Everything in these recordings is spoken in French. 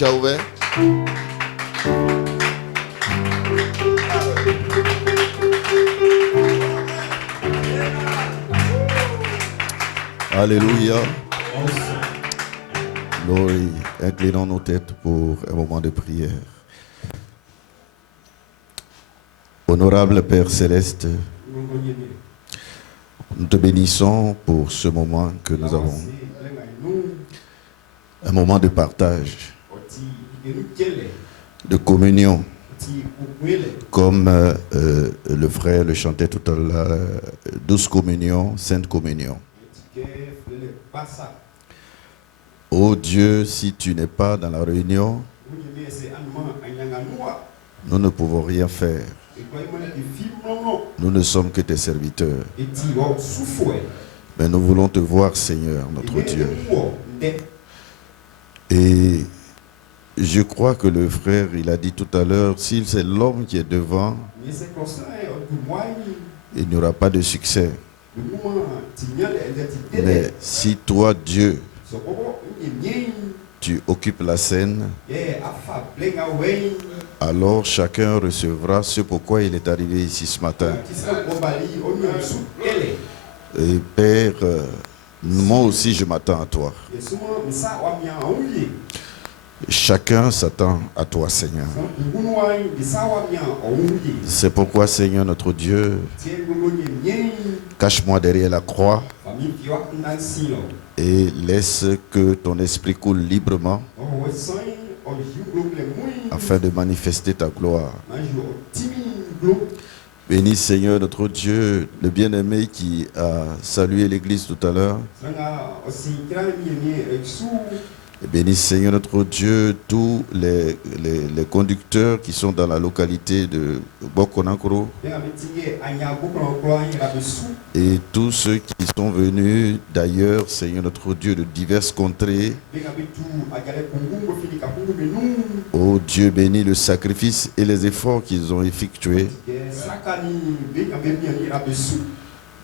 tu as ouvert? Alléluia. Glory. Inclinons nos têtes pour un moment de prière. Honorable Père Céleste, nous te bénissons pour ce moment que nous avons. Un moment de partage, de communion, comme le frère le chantait tout à l'heure, douce communion, sainte communion. Oh Dieu, si tu n'es pas dans la réunion, nous ne pouvons rien faire. Nous ne sommes que tes serviteurs. Mais nous voulons te voir, Seigneur, notre Dieu. Et je crois que le frère, il a dit tout à l'heure, si c'est l'homme qui est devant, il n'y aura pas de succès. Mais si toi, Dieu, tu occupes la scène, alors chacun recevra ce pourquoi il est arrivé ici ce matin. Et Père, moi aussi je m'attends à toi. Chacun s'attend à toi, Seigneur. C'est pourquoi, Seigneur notre Dieu, cache-moi derrière la croix et laisse que ton esprit coule librement afin de manifester ta gloire. Bénis, Seigneur notre Dieu, le bien-aimé qui a salué l'église tout à l'heure. Et bénis, Seigneur notre Dieu, tous les conducteurs qui sont dans la localité de Bokonankro et tous ceux qui sont venus d'ailleurs, Seigneur notre Dieu, de diverses contrées. Oh Dieu, bénis le sacrifice et les efforts qu'ils ont effectués.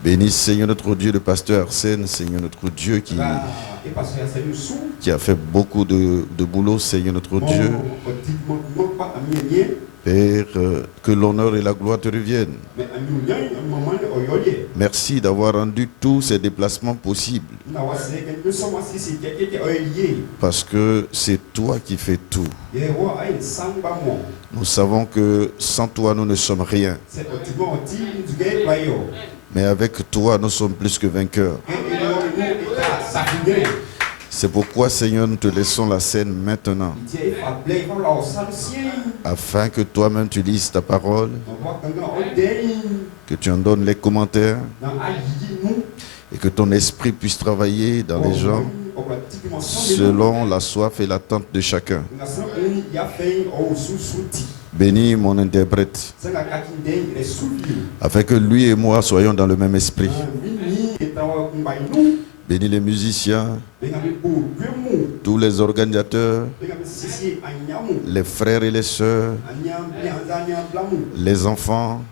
Bénis, Seigneur notre Dieu, le pasteur Arsène, Seigneur notre Dieu, qui a fait beaucoup de boulot, Seigneur notre Dieu. Père, que l'honneur et la gloire te reviennent. Merci d'avoir rendu tous ces déplacements possibles. Parce que c'est toi qui fais tout. Nous savons que sans toi, nous ne sommes rien. Mais avec toi, nous sommes plus que vainqueurs. C'est pourquoi, Seigneur, nous te laissons la scène maintenant. Afin que toi-même tu lises ta parole, que tu en donnes les commentaires et que ton esprit puisse travailler dans les gens selon la soif et l'attente de chacun. Bénis mon interprète, afin que lui et moi soyons dans le même esprit. Bénis les musiciens, tous les organisateurs, les frères et les sœurs, les enfants,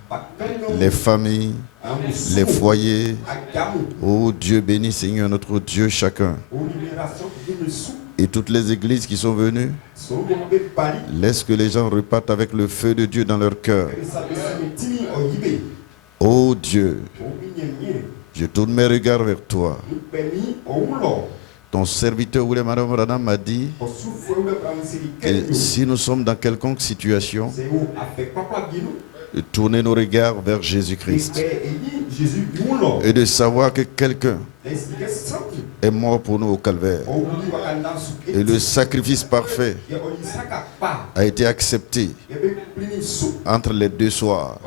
les familles, les foyers. Oh Dieu, bénis, Seigneur, notre Dieu, chacun. Et toutes les églises qui sont venues, laisse que les gens repartent avec le feu de Dieu dans leur cœur. Oh Dieu, je tourne mes regards vers toi. Ton serviteur William Branham m'a dit que si nous sommes dans quelconque situation, de tourner nos regards vers Jésus-Christ et de savoir que quelqu'un est mort pour nous au calvaire et le sacrifice parfait a été accepté entre les deux soirs.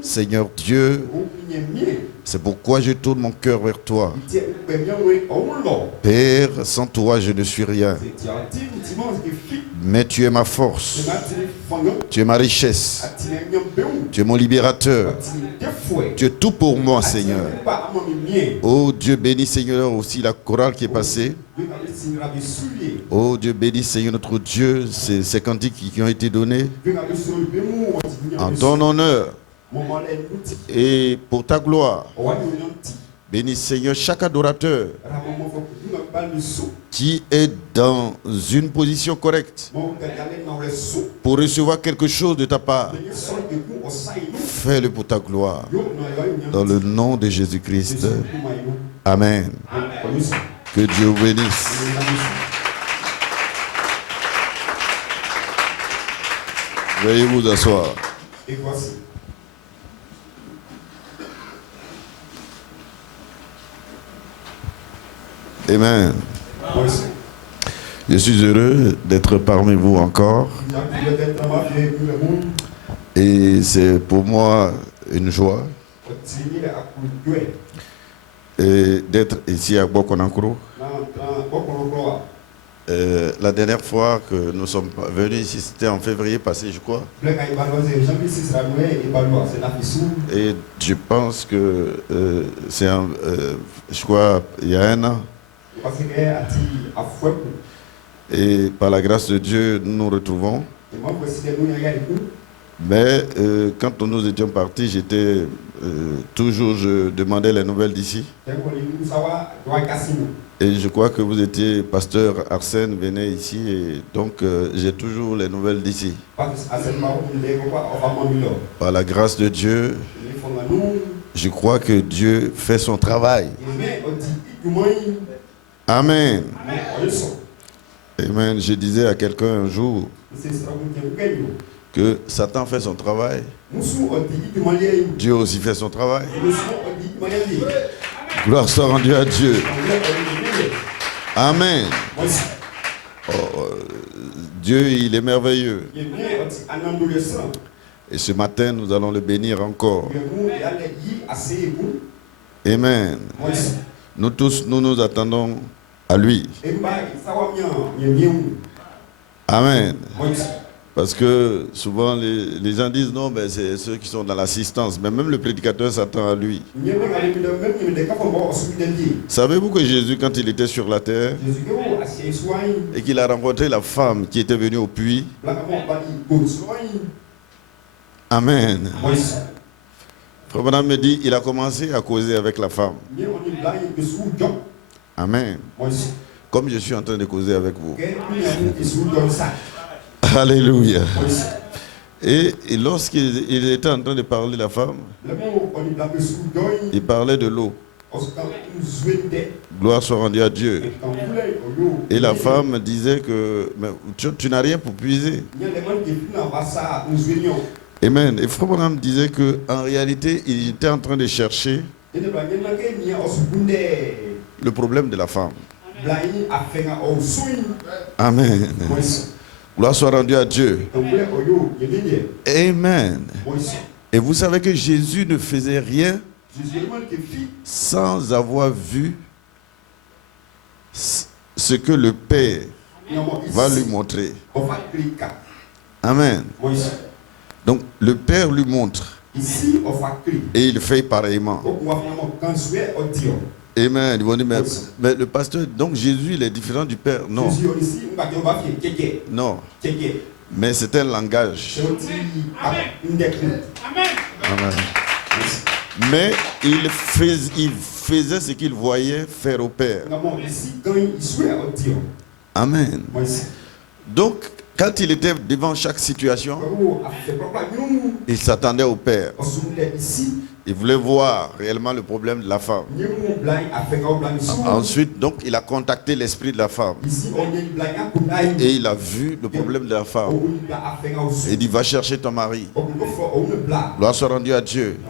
Seigneur Dieu, c'est pourquoi je tourne mon cœur vers toi. Père, sans toi je ne suis rien, mais tu es ma force, tu es ma richesse, tu es mon libérateur, tu es tout pour moi, Seigneur. Oh Dieu, bénis, Seigneur, aussi la chorale qui est passée. Oh Dieu, bénis, Seigneur, notre Dieu, ces cantiques qui ont été donnés en ton honneur et pour ta gloire. Bénis Seigneur chaque adorateur qui est dans une position correcte pour recevoir quelque chose de ta part. Fais-le pour ta gloire. Dans le nom de Jésus-Christ. Amen. Que Dieu vous bénisse. Veuillez vous asseoir. Amen. Je suis heureux d'être parmi vous encore. Et c'est pour moi une joie d'être ici à Bokonankro. La dernière fois que nous sommes venus ici, c'était en février passé, je crois. Et je pense que c'est je crois, il y a un an. Et par la grâce de Dieu, nous nous retrouvons. Mais quand nous étions partis, j'étais toujours, je demandais les nouvelles d'ici. Et je crois que vous étiez, pasteur Arsène venait ici, et donc j'ai toujours les nouvelles d'ici. Par la grâce de Dieu, je crois que Dieu fait son travail. Amen. Amen. Je disais à quelqu'un un jour que Satan fait son travail. Dieu aussi fait son travail. Gloire soit rendue à Dieu. Amen. Oh, Dieu, il est merveilleux. Et ce matin, nous allons le bénir encore. Amen. Nous tous, nous nous attendons à lui. Amen. Parce que souvent les gens disent non, ben c'est ceux qui sont dans l'assistance. Mais même le prédicateur s'attend à lui. Savez-vous que Jésus, quand il était sur la terre et qu'il a rencontré la femme qui était venue au puits, amen. Frère Branham me dit, il a commencé à causer avec la femme. Amen. Comme je suis en train de causer avec vous. Alléluia. Et lorsqu'il était en train de parler de la femme, il parlait de l'eau. Gloire soit rendue à Dieu. Et la femme disait que mais tu n'as rien pour puiser. Amen. Et Frère Branham disait qu'en réalité, il était en train de chercher le problème de la femme. Amen. Gloire soit rendue à Dieu. Amen. Et vous savez que Jésus ne faisait rien sans avoir vu ce que le Père va lui montrer. Amen. Donc le Père lui montre et il fait pareillement. Amen. Ils vont dire, mais le pasteur, donc Jésus, il est différent du Père. Non. Non. Mais c'est un langage. Amen. Mais il faisait ce qu'il voyait faire au Père. Amen. Donc, quand il était devant chaque situation, il s'attendait au Père. Il voulait voir réellement le problème de la femme. Ensuite, donc, il a contacté l'esprit de la femme. Et il a vu le problème de la femme. Et il dit, va chercher ton mari. Gloire soit rendue à Dieu.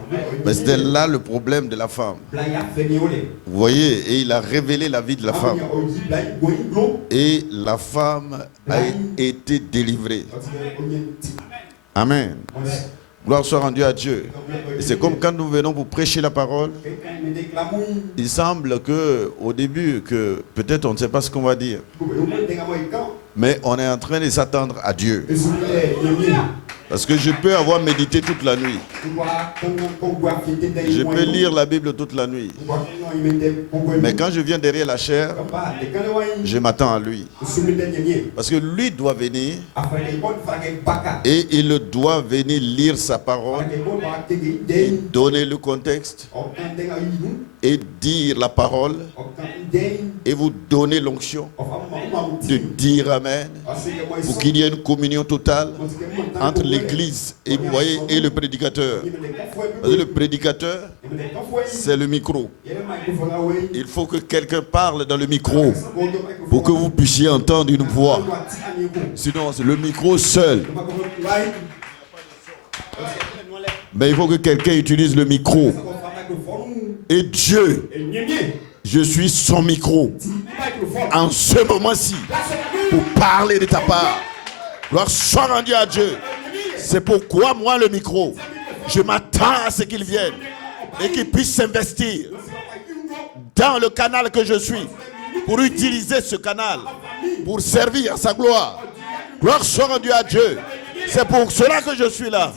Mais c'était là le problème de la femme. Vous voyez, et il a révélé la vie de la femme. Et la femme a été délivrée. Amen. Gloire soit rendue à Dieu. Et c'est comme quand nous venons pour prêcher la parole. Il semble qu'au début, que peut-être on ne sait pas ce qu'on va dire. Mais on est en train de s'attendre à Dieu. Parce que je peux avoir médité toute la nuit. Je peux lire la Bible toute la nuit. Mais quand je viens derrière la chair, je m'attends à lui. Parce que lui doit venir et il doit venir lire sa parole, et donner le contexte et dire la parole et vous donner l'onction de dire Amen pour qu'il y ait une communion totale entre l'église et le prédicateur. Parce que le prédicateur, c'est le micro. Il faut que quelqu'un parle dans le micro pour que vous puissiez entendre une voix. Sinon, c'est le micro seul. Mais il faut que quelqu'un utilise le micro. Et Dieu, je suis son micro en ce moment-ci pour parler de ta part. Gloire soit rendue à Dieu. C'est pourquoi moi le micro, je m'attends à ce qu'il vienne et qu'il puisse s'investir dans le canal que je suis pour utiliser ce canal pour servir à sa gloire. Gloire soit rendue à Dieu. C'est pour cela que je suis là.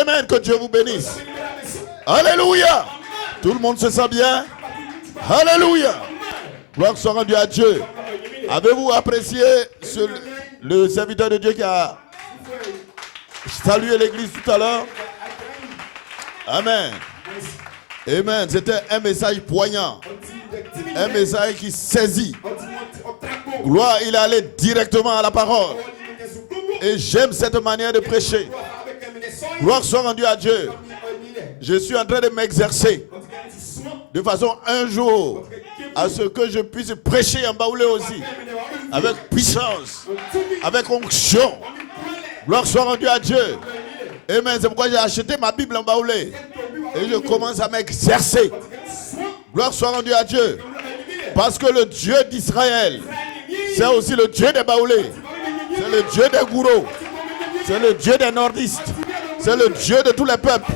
Amen, que Dieu vous bénisse. Alléluia. Tout le monde se sent bien? Alléluia. Gloire soit rendue à Dieu. Avez-vous apprécié le serviteur de Dieu qui a salué l'église tout à l'heure? Amen. Amen. C'était un message poignant. Un message qui saisit. Gloire, il est allé directement à la parole. Et j'aime cette manière de prêcher. Gloire soit rendue à Dieu. Je suis en train de m'exercer de façon un jour à ce que je puisse prêcher en Baoulé aussi, avec puissance, avec onction. Gloire soit rendue à Dieu. Amen. C'est pourquoi j'ai acheté ma Bible en Baoulé et je commence à m'exercer. Gloire soit rendue à Dieu. Parce que le Dieu d'Israël, c'est aussi le Dieu des Baoulés. C'est le Dieu des gourous. C'est le Dieu des nordistes. C'est le Dieu de tous les peuples.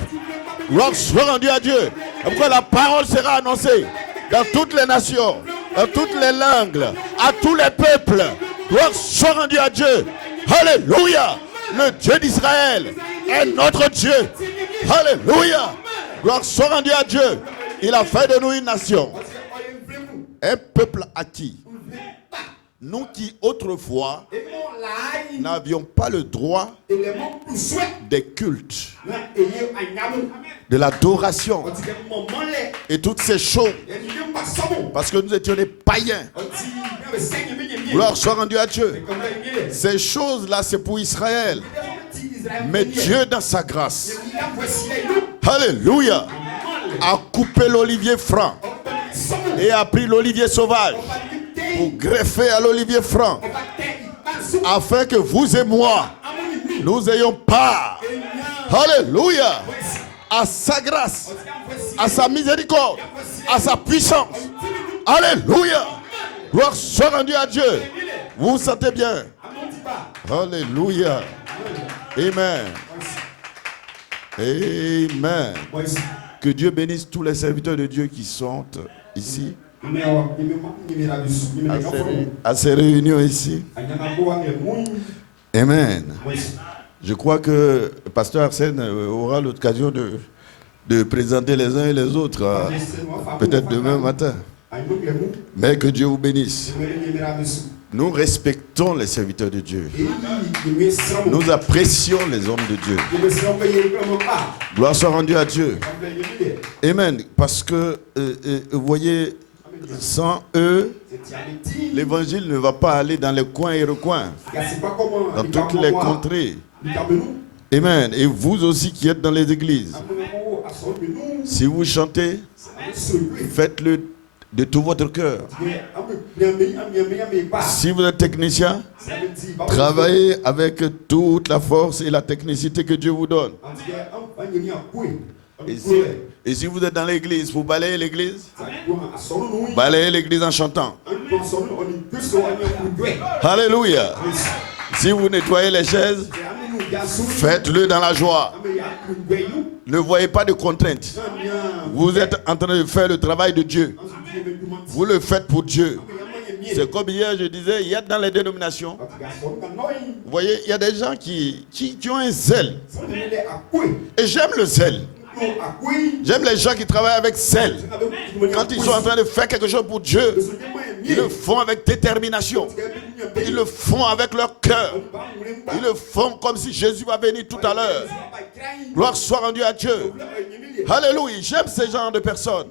Gloire soit rendue à Dieu. Pourquoi la parole sera annoncée dans toutes les nations, dans toutes les langues, à tous les peuples. Gloire soit rendue à Dieu. Alléluia. Le Dieu d'Israël est notre Dieu. Alléluia. Gloire soit rendue à Dieu. Il a fait de nous une nation. Un peuple acquis. Nous qui autrefois n'avions pas le droit des cultes, de l'adoration et toutes ces choses, parce que nous étions des païens. Gloire soit rendue à Dieu. Ces choses-là, c'est pour Israël. Mais Dieu, dans sa grâce, alléluia, a coupé l'olivier franc et a pris l'olivier sauvage pour greffer à l'olivier franc, afin que vous et moi, nous ayons part, alléluia, à sa grâce, à sa miséricorde, à sa puissance. Alléluia. Gloire soit rendue à Dieu. Vous vous sentez bien? Alléluia. Amen. Amen. Que Dieu bénisse tous les serviteurs de Dieu qui sont ici, à ces réunions ici. Amen. Je crois que le pasteur Arsène aura l'occasion de présenter les uns et les autres, peut-être demain matin. Mais que Dieu vous bénisse. Nous respectons les serviteurs de Dieu. Nous apprécions les hommes de Dieu. Gloire soit rendue à Dieu. Amen. Parce que, vous voyez, sans eux, l'évangile ne va pas aller dans les coins et recoins, dans toutes les contrées. Amen. Et vous aussi qui êtes dans les églises, si vous chantez, faites-le de tout votre cœur. Si vous êtes technicien, travaillez avec toute la force et la technicité que Dieu vous donne. Et si vous êtes dans l'église, vous balayez l'église, balayez l'église en chantant. Alléluia. Si vous nettoyez les chaises, faites-le dans la joie. Ne voyez pas de contraintes. Vous êtes en train de faire le travail de Dieu. Vous le faites pour Dieu. C'est comme hier, je disais, il y a dans les dénominations, vous voyez, il y a des gens qui ont un zèle. Et j'aime le zèle. J'aime les gens qui travaillent avec zèle. Quand ils sont en train de faire quelque chose pour Dieu, ils le font avec détermination. Ils le font avec leur cœur. Ils le font comme si Jésus va venir tout à l'heure. Gloire soit rendue à Dieu. Alléluia. J'aime ces genres de personnes.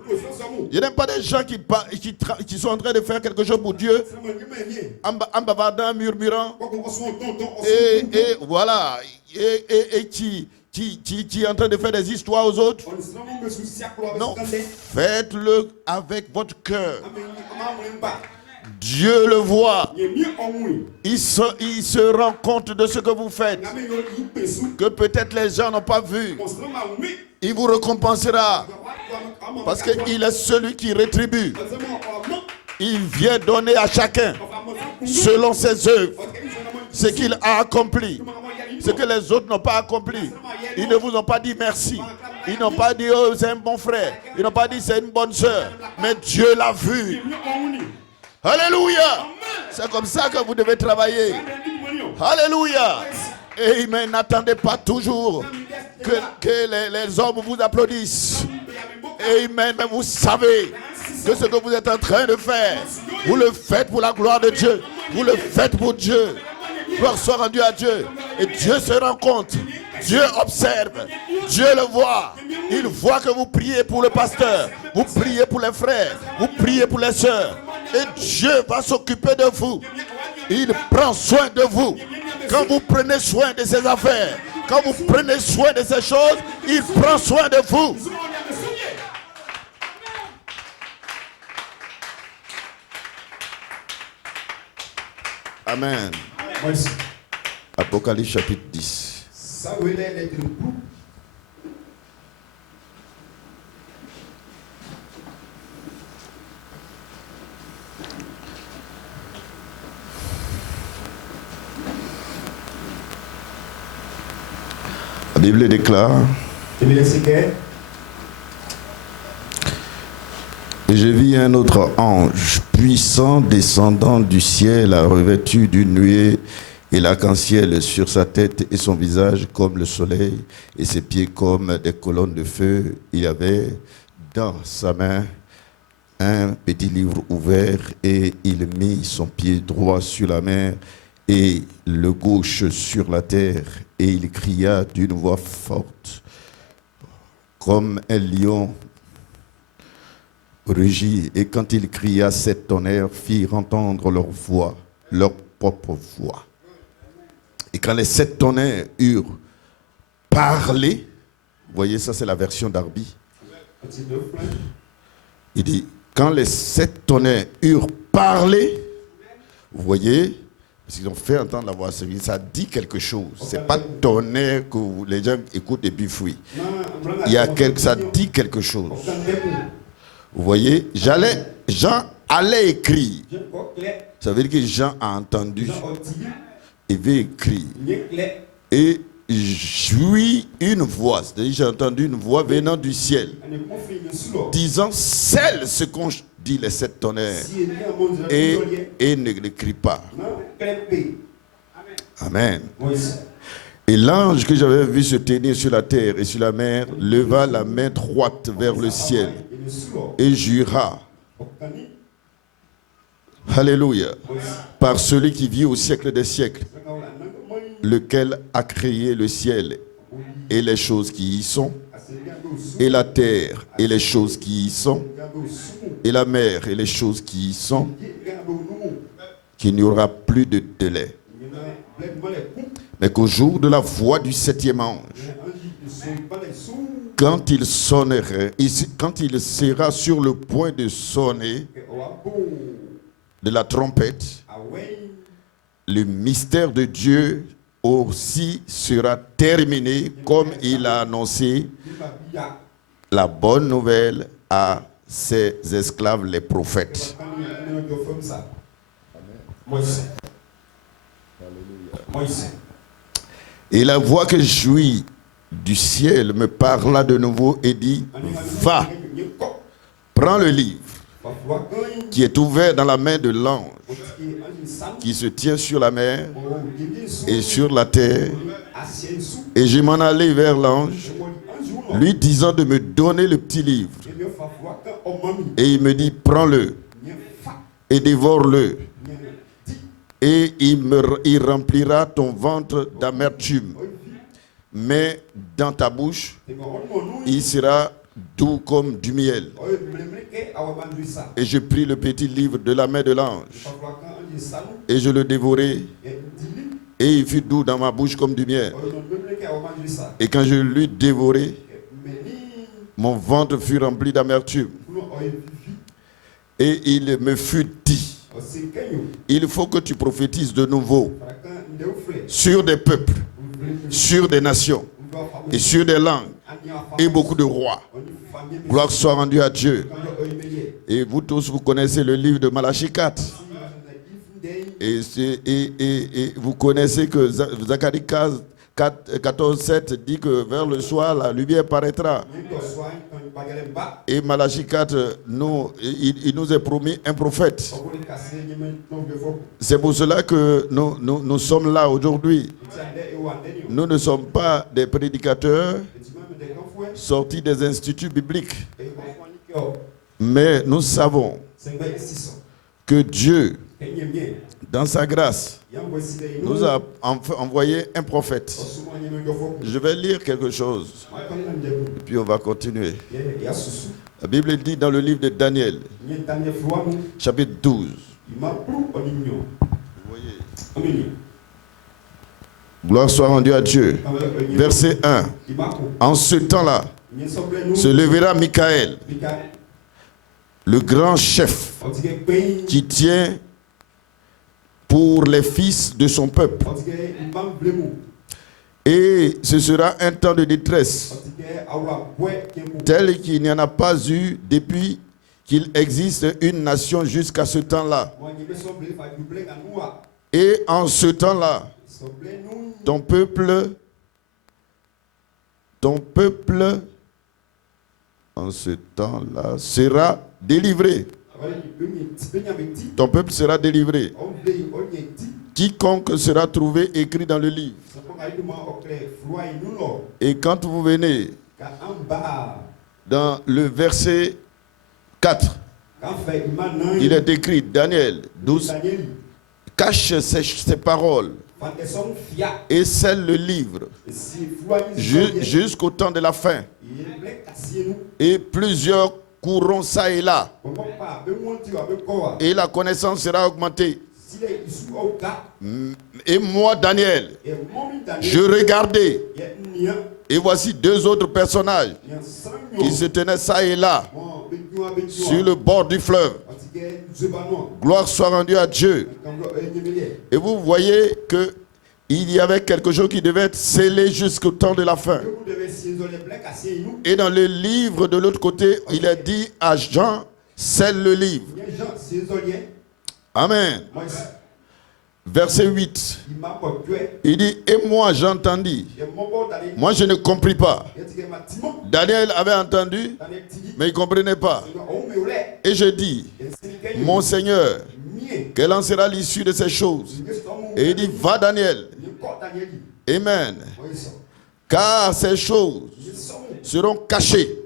Je n'aime pas des gens qui sont en train de faire quelque chose pour Dieu en bavardant, murmurant. Et voilà. Et qui est en train de faire des histoires aux autres. Non, faites-le avec votre cœur. Dieu le voit. Il se rend compte de ce que vous faites. Que peut-être les gens n'ont pas vu. Il vous récompensera. Parce qu'il est celui qui rétribue. Il vient donner à chacun, selon ses œuvres, ce qu'il a accompli. Ce que les autres n'ont pas accompli. Ils ne vous ont pas dit merci. Ils n'ont pas dit oh c'est un bon frère. Ils n'ont pas dit c'est une bonne soeur. Mais Dieu l'a vu. Alléluia. C'est comme ça que vous devez travailler. Alléluia. Et mais n'attendez pas toujours que les hommes vous applaudissent. Amen. Mais vous savez que ce que vous êtes en train de faire, vous le faites pour la gloire de Dieu. Vous le faites pour Dieu. Gloire soit rendue à Dieu. Et Dieu se rend compte. Dieu observe. Dieu le voit. Il voit que vous priez pour le pasteur. Vous priez pour les frères. Vous priez pour les sœurs. Et Dieu va s'occuper de vous. Il prend soin de vous. Quand vous prenez soin de ses affaires, quand vous prenez soin de ces choses, il prend soin de vous. Amen. Apocalypse chapitre 10. La Bible déclare. Et je vis un autre ange puissant descendant du ciel, revêtu d'une nuée et l'arc-en-ciel sur sa tête et son visage comme le soleil et ses pieds comme des colonnes de feu. Il avait dans sa main un petit livre ouvert et il mit son pied droit sur la mer et le gauche sur la terre et il cria d'une voix forte comme un lion rugit, et quand il cria, sept tonnerres firent entendre leur voix, leur propre voix. Et quand les sept tonnerres eurent parlé, vous voyez, ça c'est la version d'Arby. Il dit, quand les sept tonnerres eurent parlé, vous voyez, parce qu'ils ont fait entendre la voix, ça dit quelque chose. C'est pas tonnerre que les gens écoutent et puis fuient. Ça dit quelque chose. Vous voyez, Jean allait écrire. Ça veut dire que Jean a entendu et veut écrire. Et j'ouïs une voix, c'est-à-dire j'ai entendu une voix venant du ciel, disant, scelle ce qu'ont dit les sept tonnerres et ne l'écris pas. Amen. Et l'ange que j'avais vu se tenir sur la terre et sur la mer leva la main droite vers le ciel et jura, alléluia, par celui qui vit au siècle des siècles, lequel a créé le ciel et les choses qui y sont, et la terre et les choses qui y sont, et la mer et les choses qui y sont, qu'il n'y aura plus de délai. Mais qu'au jour de la voix du septième ange, quand il sonnerait, quand il sera sur le point de sonner de la trompette, le mystère de Dieu aussi sera terminé, comme il a annoncé la bonne nouvelle à ses esclaves, les prophètes. Et la voix que j'ouïs du ciel me parla de nouveau et dit, va, prends le livre qui est ouvert dans la main de l'ange, qui se tient sur la mer et sur la terre. Et je m'en allais vers l'ange, lui disant de me donner le petit livre. Et il me dit, prends-le et dévore-le. Et il remplira ton ventre d'amertume. Mais dans ta bouche, il sera doux comme du miel. Et je pris le petit livre de la main de l'ange et je le dévorai. Et il fut doux dans ma bouche comme du miel. Et quand je l'eus dévoré, mon ventre fut rempli d'amertume. Et il me fut dit, il faut que tu prophétises de nouveau sur des peuples, sur des nations et sur des langues et beaucoup de rois. Gloire soit rendue à Dieu. Et vous tous, vous connaissez le livre de Malachie 4. Et vous connaissez que Zacharie 14:7 dit que vers le soir, la lumière paraîtra. Et Malachie 4, il nous est promis un prophète. C'est pour cela que nous sommes là aujourd'hui. Nous ne sommes pas des prédicateurs sortis des instituts bibliques. Mais nous savons que Dieu, dans sa grâce, nous a envoyé un prophète. Je vais lire quelque chose, et puis on va continuer. La Bible dit dans le livre de Daniel, chapitre 12. Gloire soit rendue à Dieu. Verset 1. En ce temps-là, se lèvera Michael, le grand chef, qui tient pour les fils de son peuple. Et ce sera un temps de détresse, tel qu'il n'y en a pas eu depuis qu'il existe une nation jusqu'à ce temps-là. Et en ce temps-là, ton peuple, en ce temps-là, sera délivré. Ton peuple sera délivré. Quiconque sera trouvé écrit dans le livre. Et quand vous venez dans le verset 4, il est écrit, Daniel 12, cache ces paroles et scelle le livre jusqu'au temps de la fin. Et plusieurs courront ça et là. Et la connaissance sera augmentée. Et moi, Daniel, je regardais. Et voici deux autres personnages qui se tenaient ça et là sur le bord du fleuve. Gloire soit rendue à Dieu. Et vous voyez que il y avait quelque chose qui devait être scellé jusqu'au temps de la fin. Et dans le livre de l'autre côté, il est dit à Jean, scelle le livre. Amen. Verset 8. Il dit, et moi j'entendis. Moi je ne compris pas. Daniel avait entendu, mais il ne comprenait pas. Et je dis, mon Seigneur, quelle en sera l'issue de ces choses? Et il dit, va Daniel. Amen. Car ces choses seront cachées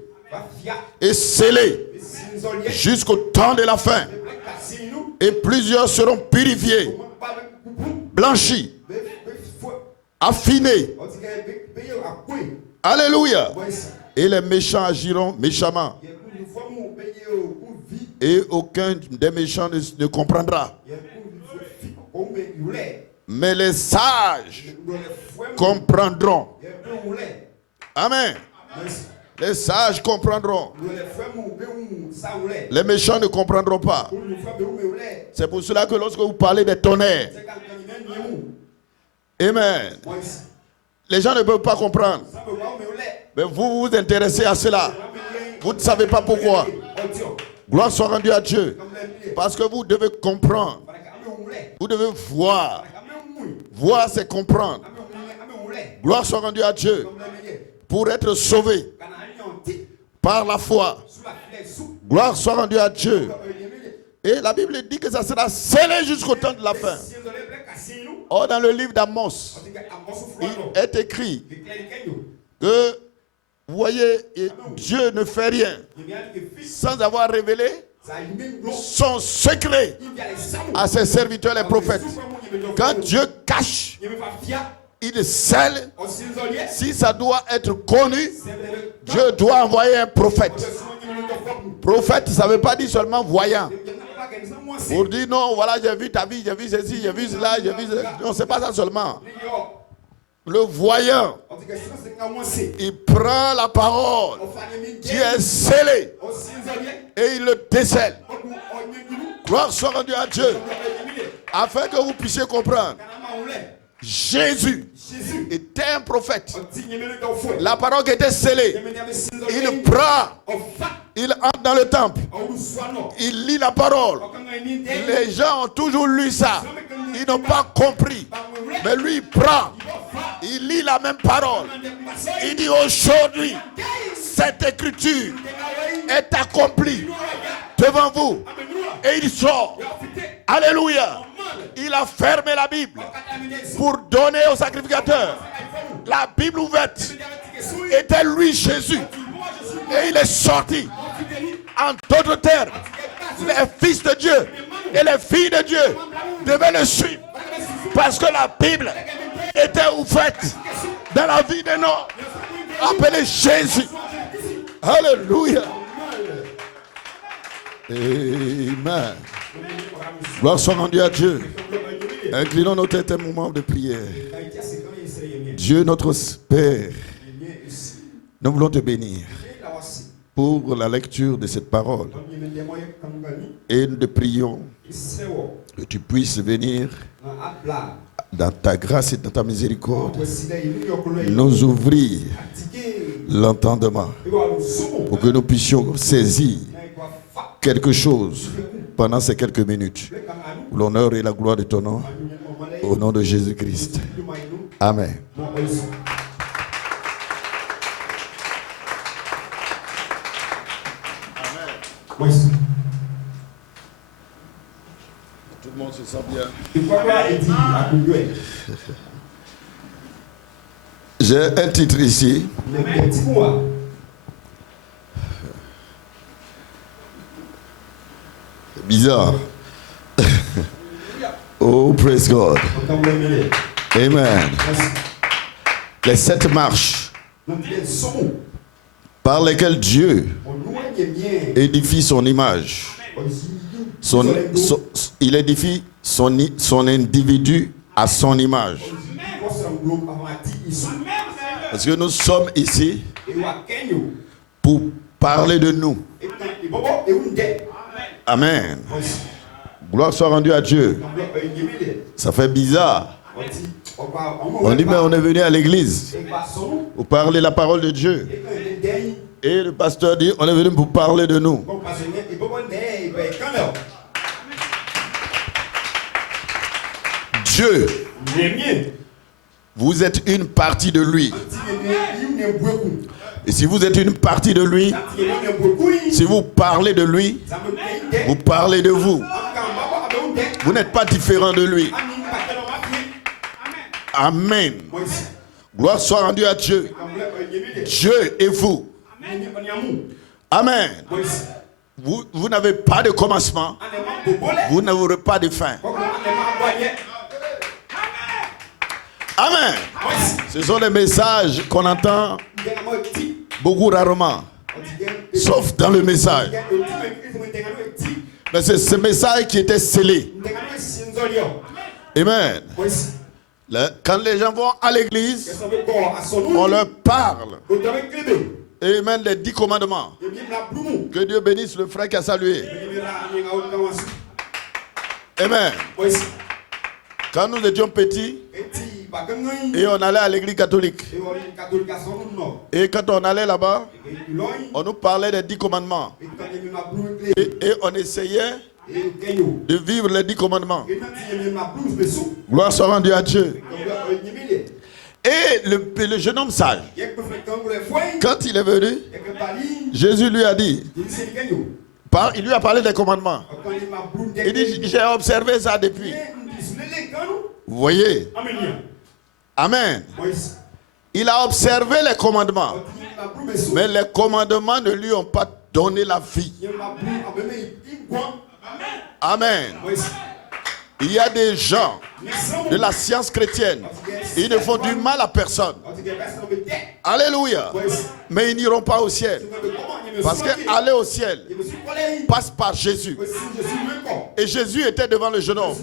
et scellées jusqu'au temps de la fin. Et plusieurs seront purifiés, blanchis, affinés. Alléluia. Et les méchants agiront méchamment. Et aucun des méchants ne comprendra. Mais les sages comprendront. Amen. Les sages comprendront. Les méchants ne comprendront pas. C'est pour cela que lorsque vous parlez des tonnerres, amen, les gens ne peuvent pas comprendre. Mais vous vous intéressez à cela. Vous ne savez pas pourquoi. Gloire soit rendue à Dieu. Parce que vous devez comprendre. Vous devez voir. Voir, c'est comprendre. Gloire soit rendue à Dieu. Pour être sauvé par la foi. Gloire soit rendue à Dieu. Et la Bible dit que ça sera scellé jusqu'au temps de la fin. Or, dans le livre d'Amos, il est écrit que, vous voyez, Dieu ne fait rien sans avoir révélé son secret à ses serviteurs les prophètes. Quand Dieu cache, il scelle. Si ça doit être connu, Dieu doit envoyer un prophète. Prophète, ça ne veut pas dire seulement voyant. Pour dire non, voilà, j'ai vu ta vie, j'ai vu ceci, j'ai vu cela, j'ai vu cela. Non, c'est pas ça seulement. Le voyant, il prend la parole qui est scellée et il le décèle. Gloire soit rendue à Dieu, afin que vous puissiez comprendre. Jésus était un prophète. La parole qui était scellée, il prend, il entre dans le temple, il lit la parole. Les gens ont toujours lu ça, ils n'ont pas compris. Mais lui, il prend, il lit la même parole. Il dit aujourd'hui, cette écriture est accomplie devant vous. Et il sort. Alléluia. Il a fermé la Bible pour donner au sacrificateur. La Bible ouverte était lui, Jésus. Et il est sorti. En d'autres termes, les fils de Dieu et les filles de Dieu devaient le suivre. Parce que la Bible était ouverte dans la vie d'un homme appelé Jésus. Alléluia. Amen. Gloire soit rendue à Dieu. Inclinons nos têtes un moment de prière. Dieu notre Père, nous voulons te bénir pour la lecture de cette parole. Et nous te prions que tu puisses venir dans ta grâce et dans ta miséricorde, nous ouvrir l'entendement pour que nous puissions saisir quelque chose pendant ces quelques minutes. L'honneur et la gloire de ton nom, au nom de Jésus-Christ. Amen. Amen. Tout le monde se sent bien. J'ai un titre ici. Bizarre. Oh, praise God. Amen. Les 7 marches par lesquelles Dieu édifie son image. Il édifie son individu à son image. Parce que nous sommes ici pour parler de nous. Amen. Gloire soit rendue à Dieu. Ça fait bizarre. On dit, mais on est venu à l'église pour parler la parole de Dieu. Et le pasteur dit, on est venu pour parler de nous. Dieu, vous êtes une partie de lui. Et si vous êtes une partie de lui, si vous parlez de lui, vous parlez de vous. Vous n'êtes pas différent de lui. Amen. Gloire soit rendue à Dieu. Dieu et vous. Amen. Vous n'avez pas de commencement. Vous n'aurez pas de fin. Amen. Ce sont des messages qu'on entend beaucoup rarement. Sauf dans le message. Mais c'est ce message qui était scellé. Amen. Quand les gens vont à l'église, on leur parle. Amen, les 10 commandements. Que Dieu bénisse le frère qui a salué. Amen. Quand nous étions petits, et on allait à l'église catholique. Et quand on allait là-bas, on nous parlait des 10 commandements. Et on essayait de vivre les 10 commandements. Gloire soit rendue à Dieu. Et le jeune homme sage, quand il est venu, Jésus lui a dit, Il lui a parlé des commandements. Il dit, j'ai observé ça depuis. Vous voyez? Amen. Il a observé les commandements. Mais les commandements ne lui ont pas donné la vie. Amen. Il y a des gens de la science chrétienne. Ils ne font du mal à personne. Alléluia. Mais ils n'iront pas au ciel. Parce qu'aller au ciel passe par Jésus. Et Jésus était devant le jeune homme.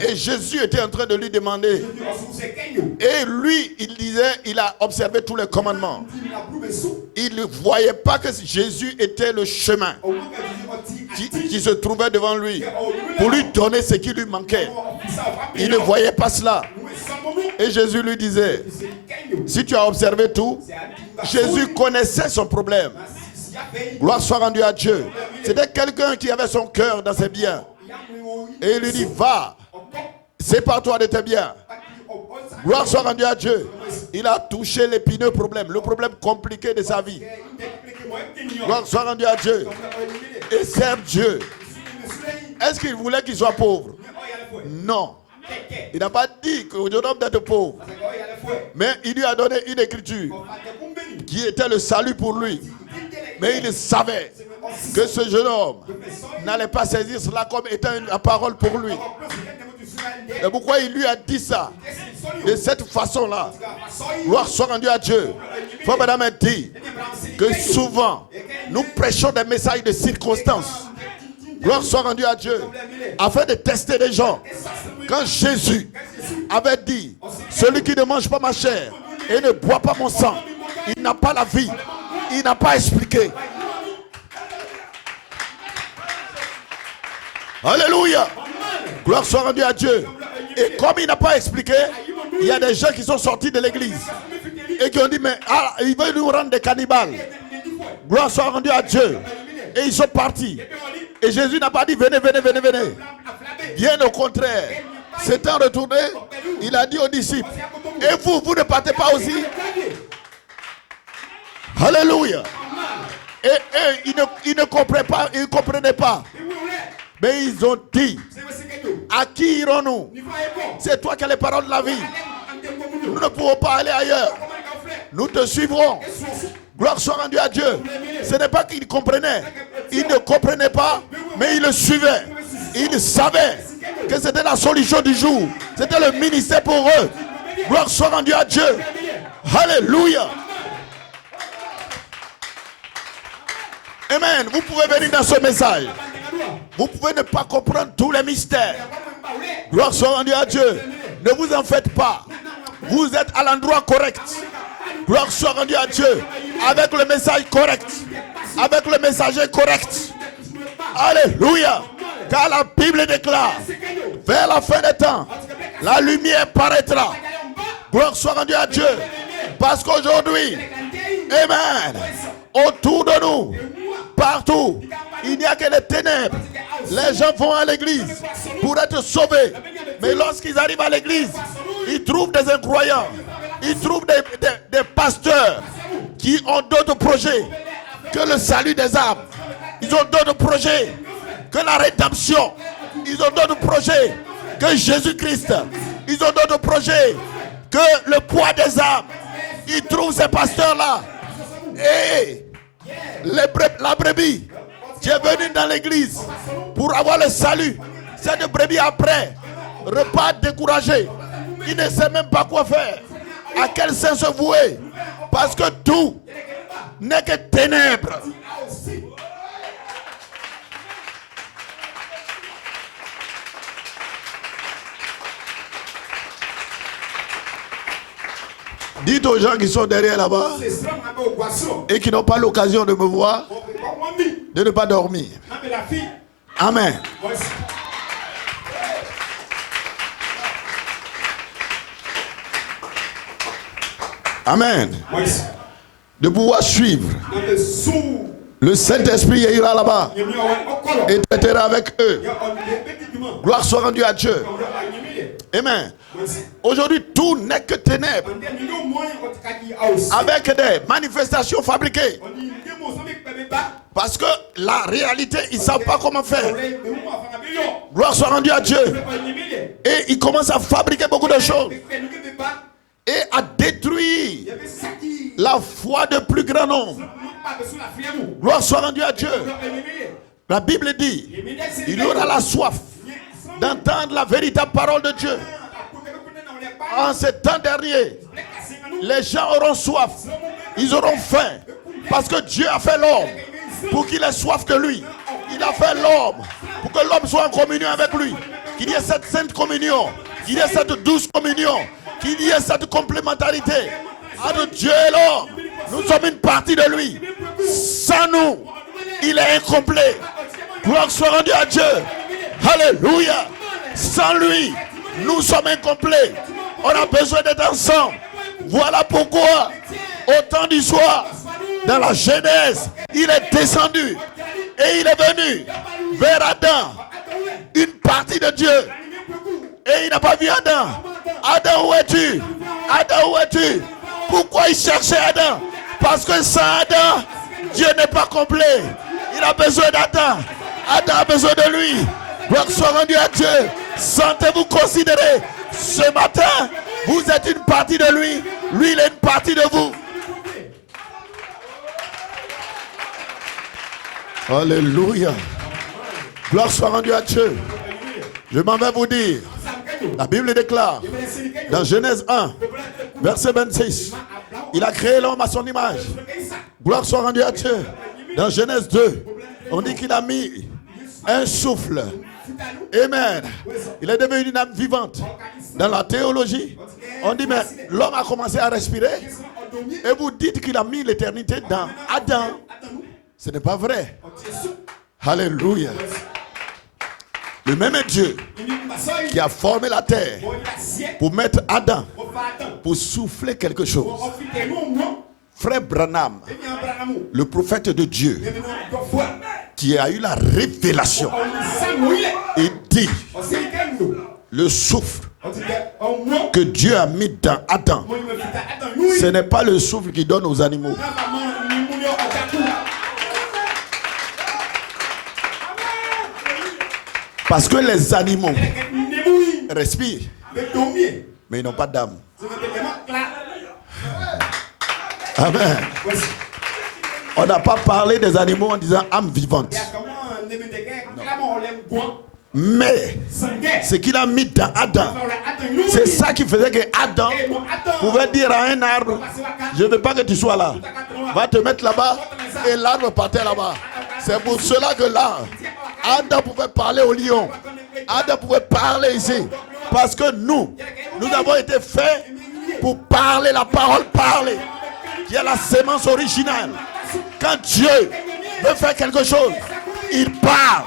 Et Jésus était en train de lui demander. Et lui, il disait, il a observé tous les commandements. Il ne voyait pas que Jésus était le chemin qui se trouvait devant lui pour lui donner ce qui lui manquait. Il ne voyait pas cela. Et Jésus lui disait, si tu as observé tout, Jésus connaissait son problème. Gloire soit rendue à Dieu. C'était quelqu'un qui avait son cœur dans ses biens. Et il lui dit, va, sépare-toi de tes biens. Gloire soit rendue à Dieu. Il a touché l'épineux problème, le problème compliqué de sa vie. Gloire soit rendue à Dieu. Et serve Dieu. Est-ce qu'il voulait qu'il soit pauvre? Non. Il n'a pas dit que jeune homme d'être pauvre. Mais il lui a donné une écriture qui était le salut pour lui. Mais il savait que ce jeune homme n'allait pas saisir cela comme étant la parole pour lui. Et pourquoi il lui a dit ça? De cette façon-là. Gloire soit rendue à Dieu. Frère Madame a dit que souvent nous prêchons des messages de circonstances. Gloire soit rendue à Dieu. Afin de tester les gens. Quand Jésus avait dit, celui qui ne mange pas ma chair et ne boit pas mon sang, il n'a pas la vie. Il n'a pas expliqué. Alléluia. Gloire soit rendue à Dieu. Et comme il n'a pas expliqué, il y a des gens qui sont sortis de l'église et qui ont dit, mais il veut nous rendre des cannibales. Gloire soit rendue à Dieu. Et ils sont partis. Et Jésus n'a pas dit, venez, venez, venez, venez. Bien au contraire. S'étant retourné, il a dit aux disciples, et vous ne partez pas aussi? Alléluia. Et ils ne comprenaient pas. Mais ils ont dit, à qui irons-nous? C'est toi qui as les paroles de la vie. Nous ne pouvons pas aller ailleurs. Nous te suivrons. Gloire soit rendue à Dieu. Ce n'est pas qu'ils comprenaient. Ils ne comprenaient pas, mais ils le suivaient. Ils savaient que c'était la solution du jour. C'était le ministère pour eux. Gloire soit rendue à Dieu. Alléluia. Amen. Vous pouvez venir dans ce message. Vous pouvez ne pas comprendre tous les mystères. Gloire soit rendue à Dieu. Ne vous en faites pas. Vous êtes à l'endroit correct. Gloire soit rendue à Dieu. Avec le message correct. Avec le messager correct. Alléluia. Car la Bible déclare, vers la fin des temps, la lumière paraîtra. Gloire soit rendue à Dieu. Parce qu'aujourd'hui, amen, autour de nous, partout, il n'y a que les ténèbres. Les gens vont à l'église pour être sauvés. Mais lorsqu'ils arrivent à l'église, ils trouvent des incroyants. Ils trouvent des pasteurs qui ont d'autres projets que le salut des âmes. Ils ont d'autres projets que la rédemption. Ils ont d'autres projets que Jésus-Christ. Ils ont d'autres projets que le poids des âmes. Ils trouvent ces pasteurs-là. Et la brebis qui est venue dans l'église pour avoir le salut, cette brebis après repart découragée. Il ne sait même pas quoi faire. À quel sens se vouer? Parce que tout n'est que ténèbres. Dites aux gens qui sont derrière là-bas et qui n'ont pas l'occasion de me voir de ne pas dormir. Amen. Amen. De pouvoir suivre. Le Saint-Esprit ira là-bas et traitera avec eux. Gloire soit rendue à Dieu. Amen. Aujourd'hui, tout n'est que ténèbres. Avec des manifestations fabriquées. Parce que la réalité, ils ne savent pas comment faire. Gloire soit rendue à Dieu. Et ils commencent à fabriquer beaucoup de choses. Et à détruire la foi de plus grand nombre. Gloire soit rendue à Dieu. La Bible dit, il y aura la soif d'entendre la véritable parole de Dieu. En ces temps derniers, les gens auront soif. Ils auront faim. Parce que Dieu a fait l'homme pour qu'il ait soif que lui. Il a fait l'homme pour que l'homme soit en communion avec lui. Qu'il y ait cette sainte communion. Qu'il y ait cette douce communion. Qu'il y ait cette complémentarité entre Dieu et l'homme. Nous sommes une partie de lui. Sans nous, il est incomplet. Gloire soit rendue à Dieu. Alléluia. Sans lui, nous sommes incomplets. On a besoin d'être ensemble. Voilà pourquoi, au temps du soir, dans la Genèse, il est descendu et il est venu vers Adam, une partie de Dieu. Et il n'a pas vu Adam. Adam, où es-tu? Adam, où es-tu? Pourquoi il cherchait Adam? Parce que sans Adam, Dieu n'est pas complet. Il a besoin d'Adam. Adam a besoin de lui. Gloire soit rendue à Dieu. Sentez-vous considéré. Ce matin, vous êtes une partie de lui. Lui, il est une partie de vous. Alléluia. Gloire soit rendue à Dieu. Je m'en vais vous dire. La Bible déclare dans Genèse 1, verset 26, il a créé l'homme à son image. Gloire soit rendue à Dieu. Dans Genèse 2, on dit qu'il a mis un souffle. Amen. Il est devenu une âme vivante. Dans la théologie, on dit mais l'homme a commencé à respirer et vous dites qu'il a mis l'éternité dans Adam. Ce n'est pas vrai. Alléluia. Le même Dieu qui a formé la terre pour mettre Adam, pour souffler quelque chose. Frère Branham, le prophète de Dieu, qui a eu la révélation, il dit, le souffle que Dieu a mis dans Adam, ce n'est pas le souffle qu'il donne aux animaux. Parce que les animaux respirent, mais ils n'ont pas d'âme. Amen. On n'a pas parlé des animaux en disant âme vivante. Mais ce qu'il a mis dans Adam, c'est ça qui faisait que Adam pouvait dire à un arbre, je ne veux pas que tu sois là. Va te mettre là-bas. Et l'arbre partait là-bas. C'est pour cela que là, Adam pouvait parler au lion. Adam pouvait parler ici. Parce que nous avons été faits pour parler la parole parlée, qui est la sémence originale. Quand Dieu veut faire quelque chose, il parle.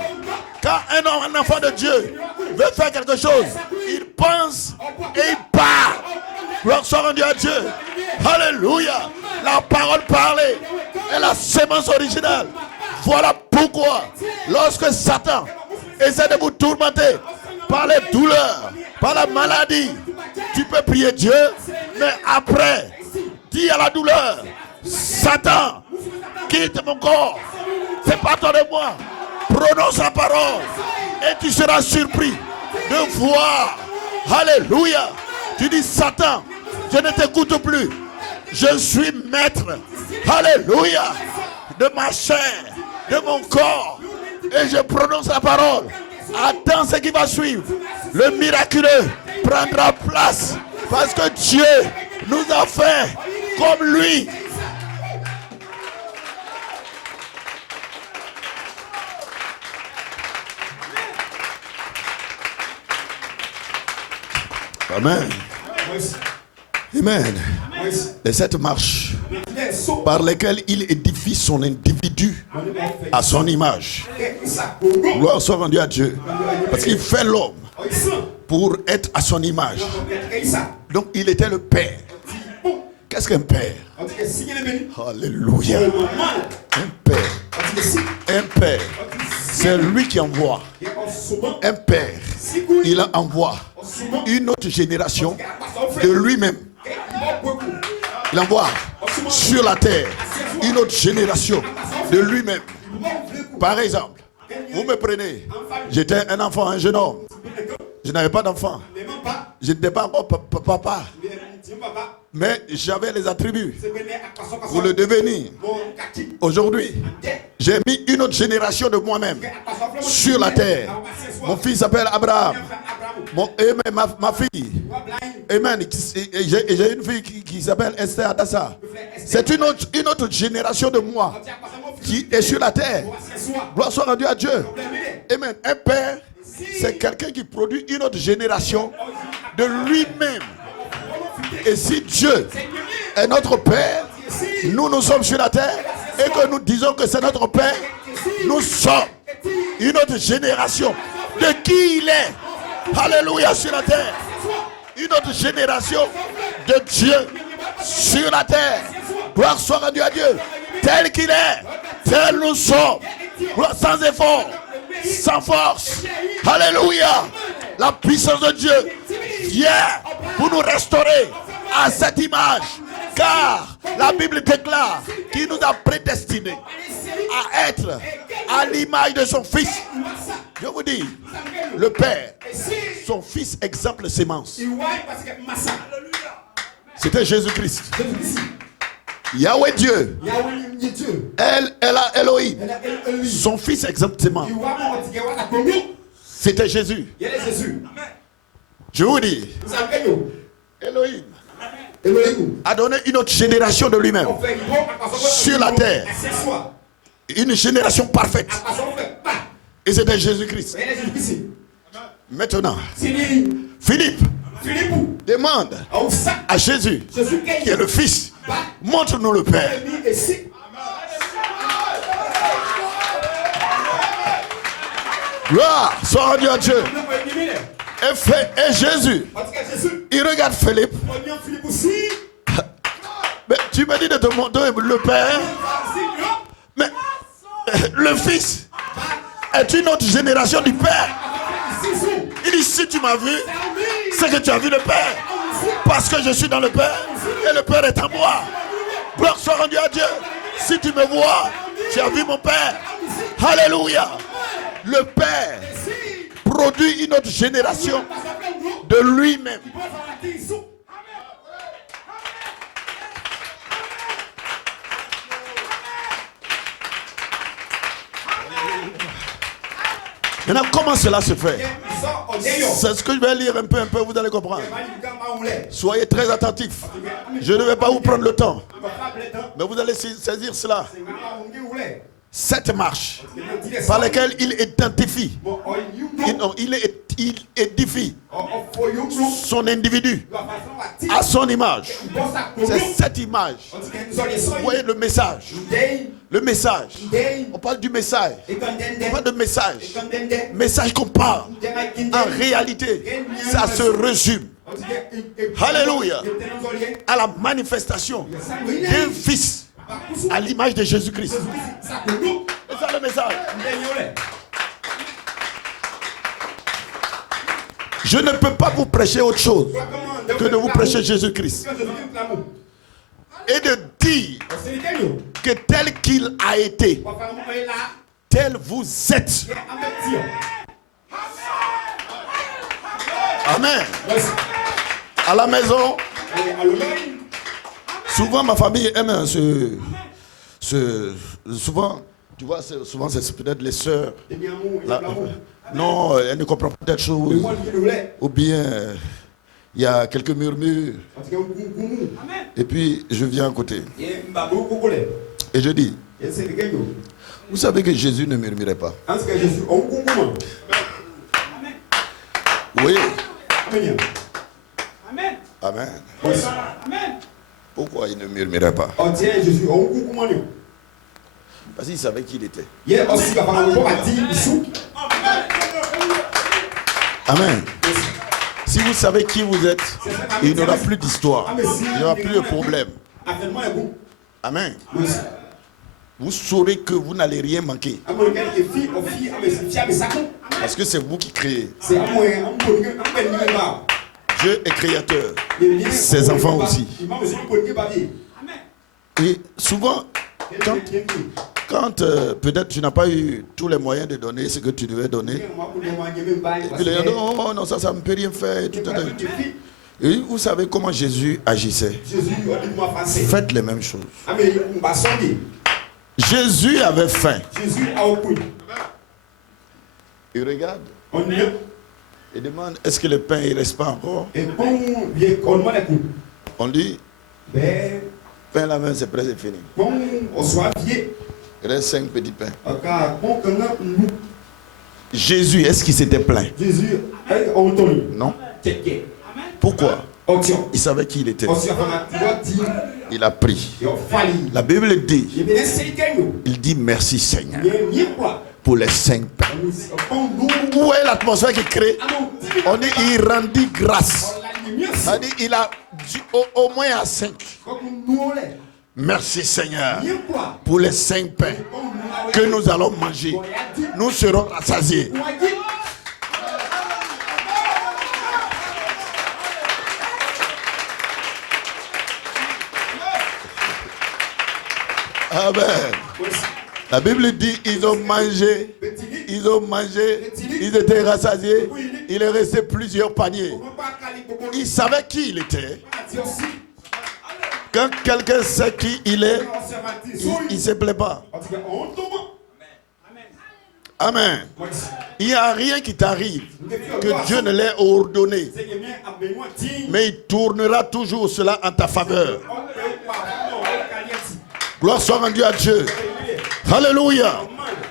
Quand un enfant de Dieu veut faire quelque chose, il pense et il parle. Gloire soit rendue à Dieu. Alléluia. La parole parlée est la sémence originale. Voilà pourquoi, lorsque Satan essaie de vous tourmenter par les douleurs, par la maladie, tu peux prier Dieu, mais après, dis à la douleur, Satan, quitte mon corps, sépare-toi de moi, prononce la parole, et tu seras surpris de voir, alléluia, tu dis Satan, je ne t'écoute plus, je suis maître, alléluia, de ma chair, de mon corps, et je prononce la parole. Attends ce qui va suivre. Le miraculeux prendra place parce que Dieu nous a fait comme lui. Amen. Amen. Les 7 marches par lesquelles il édifie son individu à son image. Gloire soit rendue à Dieu. Parce qu'il fait l'homme pour être à son image. Donc il était le Père. Qu'est-ce qu'un Père? Alléluia. Un Père. Un Père. C'est lui qui envoie. Un Père. Il envoie une autre génération de lui-même. Il envoie sur la terre une autre génération de lui-même. Par exemple, vous me prenez, j'étais un enfant, un jeune homme. Je n'avais pas d'enfant. Je n'étais pas encore papa. Mais j'avais les attributs pour le devenir. Aujourd'hui, j'ai mis une autre génération de moi-même sur la terre. Mon fils s'appelle Abraham. Ma fille. Amen. J'ai une fille qui s'appelle Esther Adassa. C'est une autre génération de moi qui est sur la terre. Gloire soit rendue à Dieu. Amen. Un père, c'est quelqu'un qui produit une autre génération de lui-même. Et si Dieu est notre Père, nous sommes sur la terre et que nous disons que c'est notre Père, nous sommes une autre génération de qui il est. Alléluia sur la terre. Une autre génération de Dieu sur la terre. Gloire soit rendue à Dieu. Tel qu'il est, tel nous sommes. Gloire sans effort, sans force. Alléluia. La puissance de Dieu vient pour nous restaurer à cette image. Car la Bible déclare qu'il nous a prédestinés à être à l'image de son Fils. Je vous dis, le Père, son Fils exemple sémence. C'était Jésus-Christ. Yahweh Dieu. Elle a Elohim. Son Fils exemple sémence. C'était Jésus. Je vous dis, Elohim a donné une autre génération de lui-même sur la terre. Une génération parfaite. Et c'était Jésus-Christ. Maintenant, Philippe demande à Jésus, qui est le Fils, montre-nous le Père. Gloire soit rendue à Dieu. Et Jésus, il regarde Philippe. Mais tu me dis de te montrer le Père. Mais le Fils est une autre génération du Père. Il dit, si tu m'as vu, c'est que tu as vu le Père. Parce que je suis dans le Père et le Père est en moi. Gloire soit rendue à Dieu. Si tu me vois, tu as vu mon Père. Alléluia. Le Père produit une autre génération de lui-même. Maintenant, comment cela se fait? C'est ce que je vais lire un peu, vous allez comprendre. Soyez très attentifs. Je ne vais pas vous prendre le temps, mais vous allez saisir cela. Cette marche par laquelle il identifie, il édifie son individu à son image. C'est cette image. Vous voyez le message. Le message. On parle du message. On parle de message. Message qu'on parle. En réalité, ça se résume. Alléluia. À la manifestation d'un Fils à l'image de Jésus-Christ. C'est ça le message. Je ne peux pas vous prêcher autre chose que de vous prêcher Jésus-Christ. Et de dire que tel qu'il a été, tel vous êtes. Amen. À la maison, souvent ma famille aime souvent, tu vois, souvent c'est peut-être les sœurs. Non, elles ne comprennent pas telle chose. Ou bien il y a quelques murmures. Et puis je viens à côté. Et je dis, vous savez que Jésus ne murmurait pas. Oui. Amen. Pourquoi il ne murmurait pas? Parce qu'il savait qui il était. Amen. Si vous savez qui vous êtes, il n'y aura plus d'histoire. Il n'y aura plus de problème. Amen. Vous saurez que vous n'allez rien manquer. Parce que c'est vous qui créez. Dieu est créateur. Ses enfants aussi. Et souvent, Quand peut-être tu n'as pas eu tous les moyens de donner ce que tu devais donner, et puis les gens disent, oh non, ça ne me peut rien faire. Et vous savez comment Jésus agissait? Faites les mêmes choses. Jésus avait faim. Il regarde. Il demande, est-ce que le pain il reste pas encore? On dit, pain la main c'est presque fini. Il reste 5 petits pains. Jésus, est-ce qu'il s'était plaint? Non. Pourquoi? Il savait qui il était. Il a pris. La Bible dit, il dit merci Seigneur pour les 5 pains. Où est l'atmosphère qui crée? On dit il rendit grâce. On dit il a au moins à 5. Merci Seigneur pour les 5 pains que nous allons manger. Nous serons rassasiés. Amen. La Bible dit ils ont mangé, ils étaient rassasiés. Il est resté plusieurs paniers. Il savait qui il était. Quand quelqu'un sait qui il est, il ne se plaît pas. Amen. Il n'y a rien qui t'arrive que Dieu ne l'ait ordonné. Mais il tournera toujours cela en ta faveur. Gloire soit rendue à Dieu. Alléluia.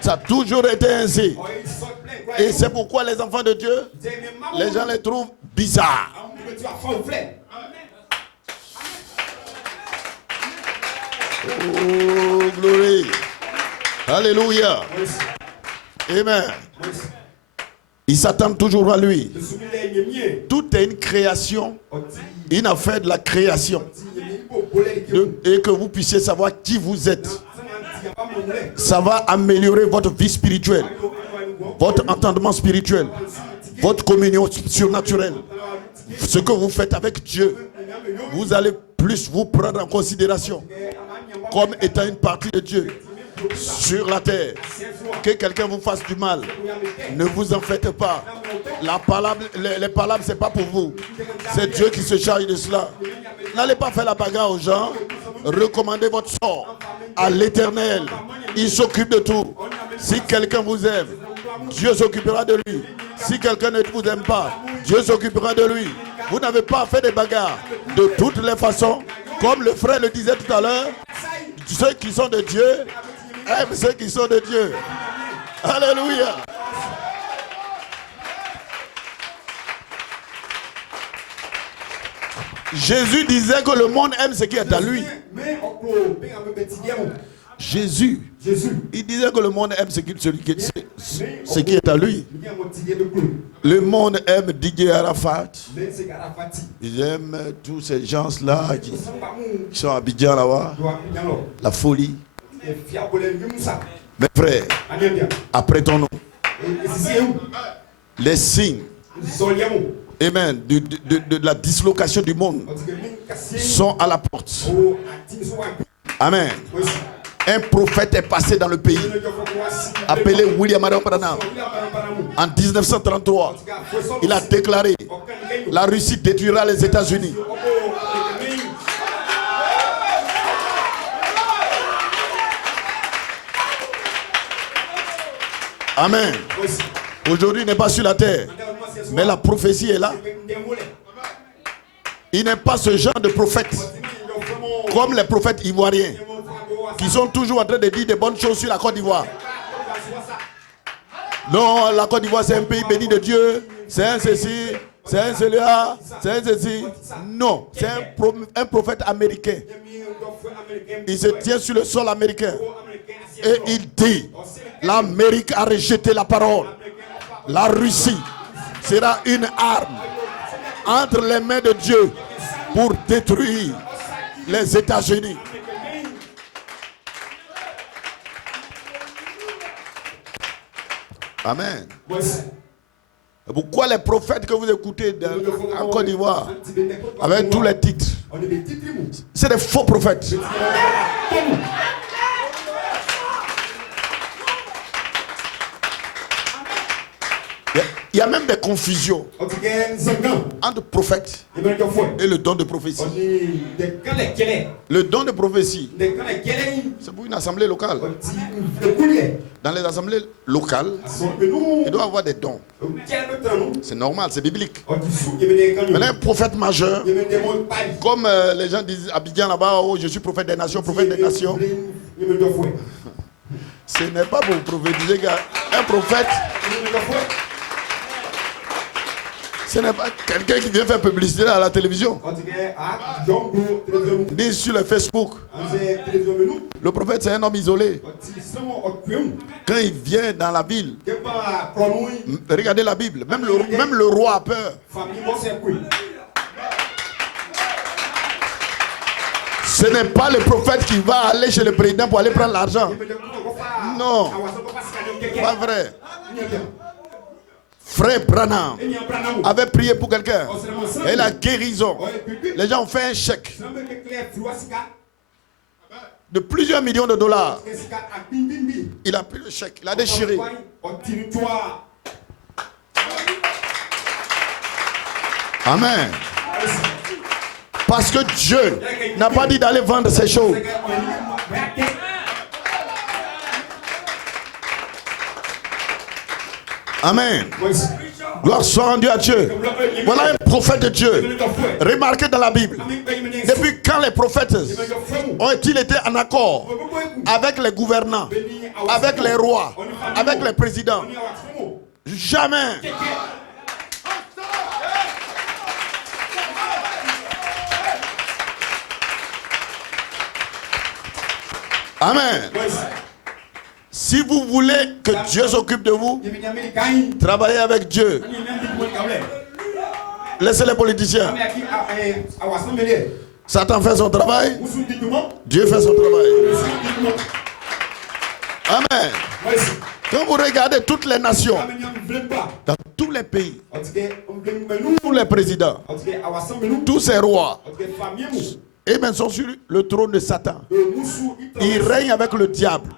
Ça a toujours été ainsi. Et c'est pourquoi les enfants de Dieu, les gens les trouvent bizarres. Oh, gloire. Alléluia. Amen. Ils s'attendent toujours à lui. Tout est une création, une affaire de la création. Et que vous puissiez savoir qui vous êtes. Ça va améliorer votre vie spirituelle, votre entendement spirituel, votre communion surnaturelle. Ce que vous faites avec Dieu, vous allez plus vous prendre en considération comme étant une partie de Dieu sur la terre. Que quelqu'un vous fasse du mal, ne vous en faites pas. Les palabres, c'est pas pour vous. C'est Dieu qui se charge de cela. N'allez pas faire la bagarre aux gens. Recommandez votre sort à l'Éternel. Il s'occupe de tout. Si quelqu'un vous aime, Dieu s'occupera de lui. Si quelqu'un ne vous aime pas, Dieu s'occupera de lui. Vous n'avez pas fait des bagarres. De toutes les façons, comme le frère le disait tout à l'heure, ceux qui sont de Dieu aiment ceux qui sont de Dieu. Alléluia. Jésus disait que le monde aime ce qui est à lui. Jésus, il disait que le monde aime ce qui est à lui. Le monde aime Didier Arafat. Ils aiment tous ces gens-là qui sont à Abidjan là-bas. La folie. Mes frères, apprêtons-nous. Les signes, amen, de la dislocation du monde sont à la porte. Amen. Un prophète est passé dans le pays, appelé William Adam Branham. En 1933, il a déclaré: la Russie détruira les États-Unis. Amen. Aujourd'hui, il n'est pas sur la terre, mais la prophétie est là. Il n'est pas ce genre de prophète comme les prophètes ivoiriens qui sont toujours en train de dire des bonnes choses sur la Côte d'Ivoire. Non, la Côte d'Ivoire c'est un pays béni de Dieu, c'est un ceci, c'est un celui-là, c'est un ceci. Non, c'est un prophète américain. Il se tient sur le sol américain et il dit: l'Amérique a rejeté la parole. La Russie sera une arme entre les mains de Dieu pour détruire les États-Unis. Amen. Pourquoi les prophètes que vous écoutez en Côte d'Ivoire, avec tous les titres, c'est des faux prophètes. Il y a même des confusions entre prophète et le don de prophétie. Le don de prophétie, c'est pour une assemblée locale. Dans les assemblées locales, il doit y avoir des dons. C'est normal, c'est biblique. Mais un prophète majeur, comme les gens disent à Abidjan là-bas, oh, je suis prophète des nations, prophète des nations. Ce n'est pas pour prophétiser, gars. Un prophète, ce n'est pas quelqu'un qui vient faire publicité à la télévision. Dit sur le Facebook. Le prophète, c'est un homme isolé. Quand il vient dans la ville, regardez la Bible, même le roi a peur. Ce n'est pas le prophète qui va aller chez le président pour aller prendre l'argent. Non, pas vrai. Frère Branham avait prié pour quelqu'un et la guérison. Les gens ont fait un chèque de plusieurs millions de dollars. Il a pris le chèque, il a déchiré. Amen. Parce que Dieu n'a pas dit d'aller vendre ces choses. Amen. Gloire soit rendue à Dieu. Voilà un prophète de Dieu. Remarquez dans la Bible. Depuis quand les prophètes ont-ils été en accord avec les gouvernants, avec les rois, avec les présidents? Jamais. Amen. Si vous voulez que Dieu s'occupe de vous, travaillez avec Dieu. Laissez les politiciens. Satan fait son travail. Dieu fait son travail. Amen. Quand vous regardez toutes les nations, dans tous les pays, tous les présidents, tous ces rois, et même sont sur le trône de Satan. Ils règnent avec le diable.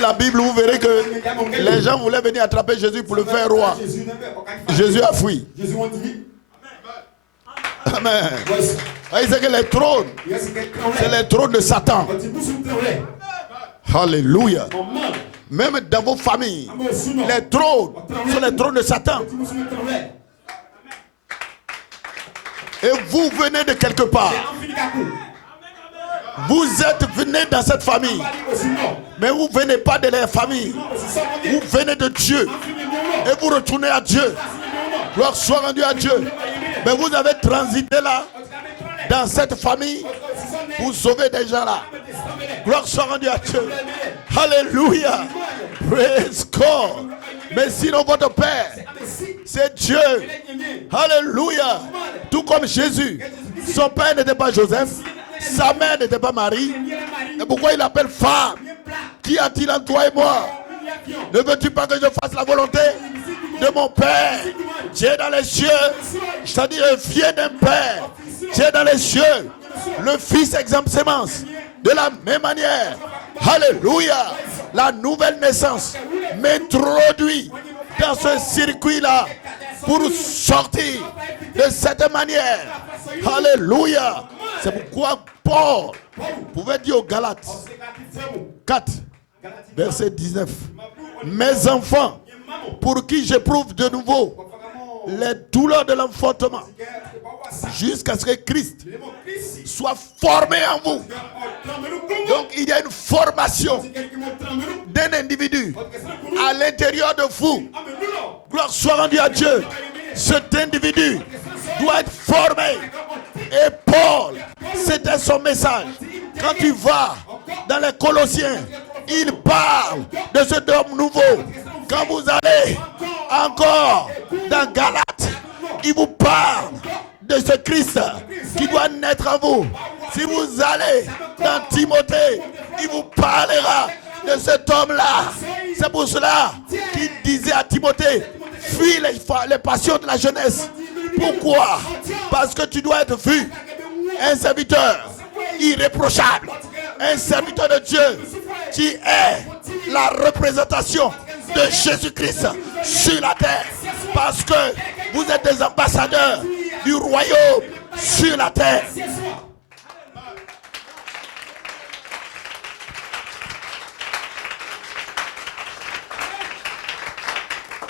La Bible, vous verrez que les gens voulaient venir attraper Jésus pour le faire roi. Jésus a fui. Amen. C'est que les trônes, c'est les trônes de Satan. Alléluia. Même dans vos familles, les trônes sont les trônes de Satan. Et vous venez de quelque part. Vous êtes venus dans cette famille. Mais vous ne venez pas de la famille. Vous venez de Dieu. Et vous retournez à Dieu. Gloire soit rendue à Dieu. Mais vous avez transité là, dans cette famille, pour sauver des gens là. Gloire soit rendue à Dieu. Alléluia. Praise God. Mais sinon votre Père, c'est Dieu. Alléluia. Tout comme Jésus. Son père n'était pas Joseph. Sa mère n'était pas Marie. Et pourquoi il appelle femme? Qui a-t-il en toi et moi? Ne veux-tu pas que je fasse la volonté de mon Père? Dieu dans les cieux. C'est-à-dire viens d'un Père. Dieu dans les cieux. Le Fils exempte sémence. De la même manière. Alléluia. La nouvelle naissance m'introduit dans ce circuit-là pour sortir de cette manière. Alléluia. C'est pourquoi Paul pouvait dire aux Galates 4, verset 19. Mes enfants, pour qui j'éprouve de nouveau les douleurs de l'enfantement, jusqu'à ce que Christ soit formé en vous. Donc il y a une formation d'un individu à l'intérieur de vous. Gloire soit rendue à Dieu. Cet individu doit être formé. Et Paul, c'était son message. Quand tu vas dans les Colossiens, il parle de cet homme nouveau. Quand vous allez encore dans Galates, il vous parle de ce Christ qui doit naître en vous. Si vous allez dans Timothée, il vous parlera de cet homme-là. C'est pour cela qu'il disait à Timothée, fuis les passions de la jeunesse. Pourquoi? Parce que tu dois être vu un serviteur irréprochable, un serviteur de Dieu qui est la représentation de Jésus-Christ sur la terre. Parce que vous êtes des ambassadeurs du royaume sur la terre.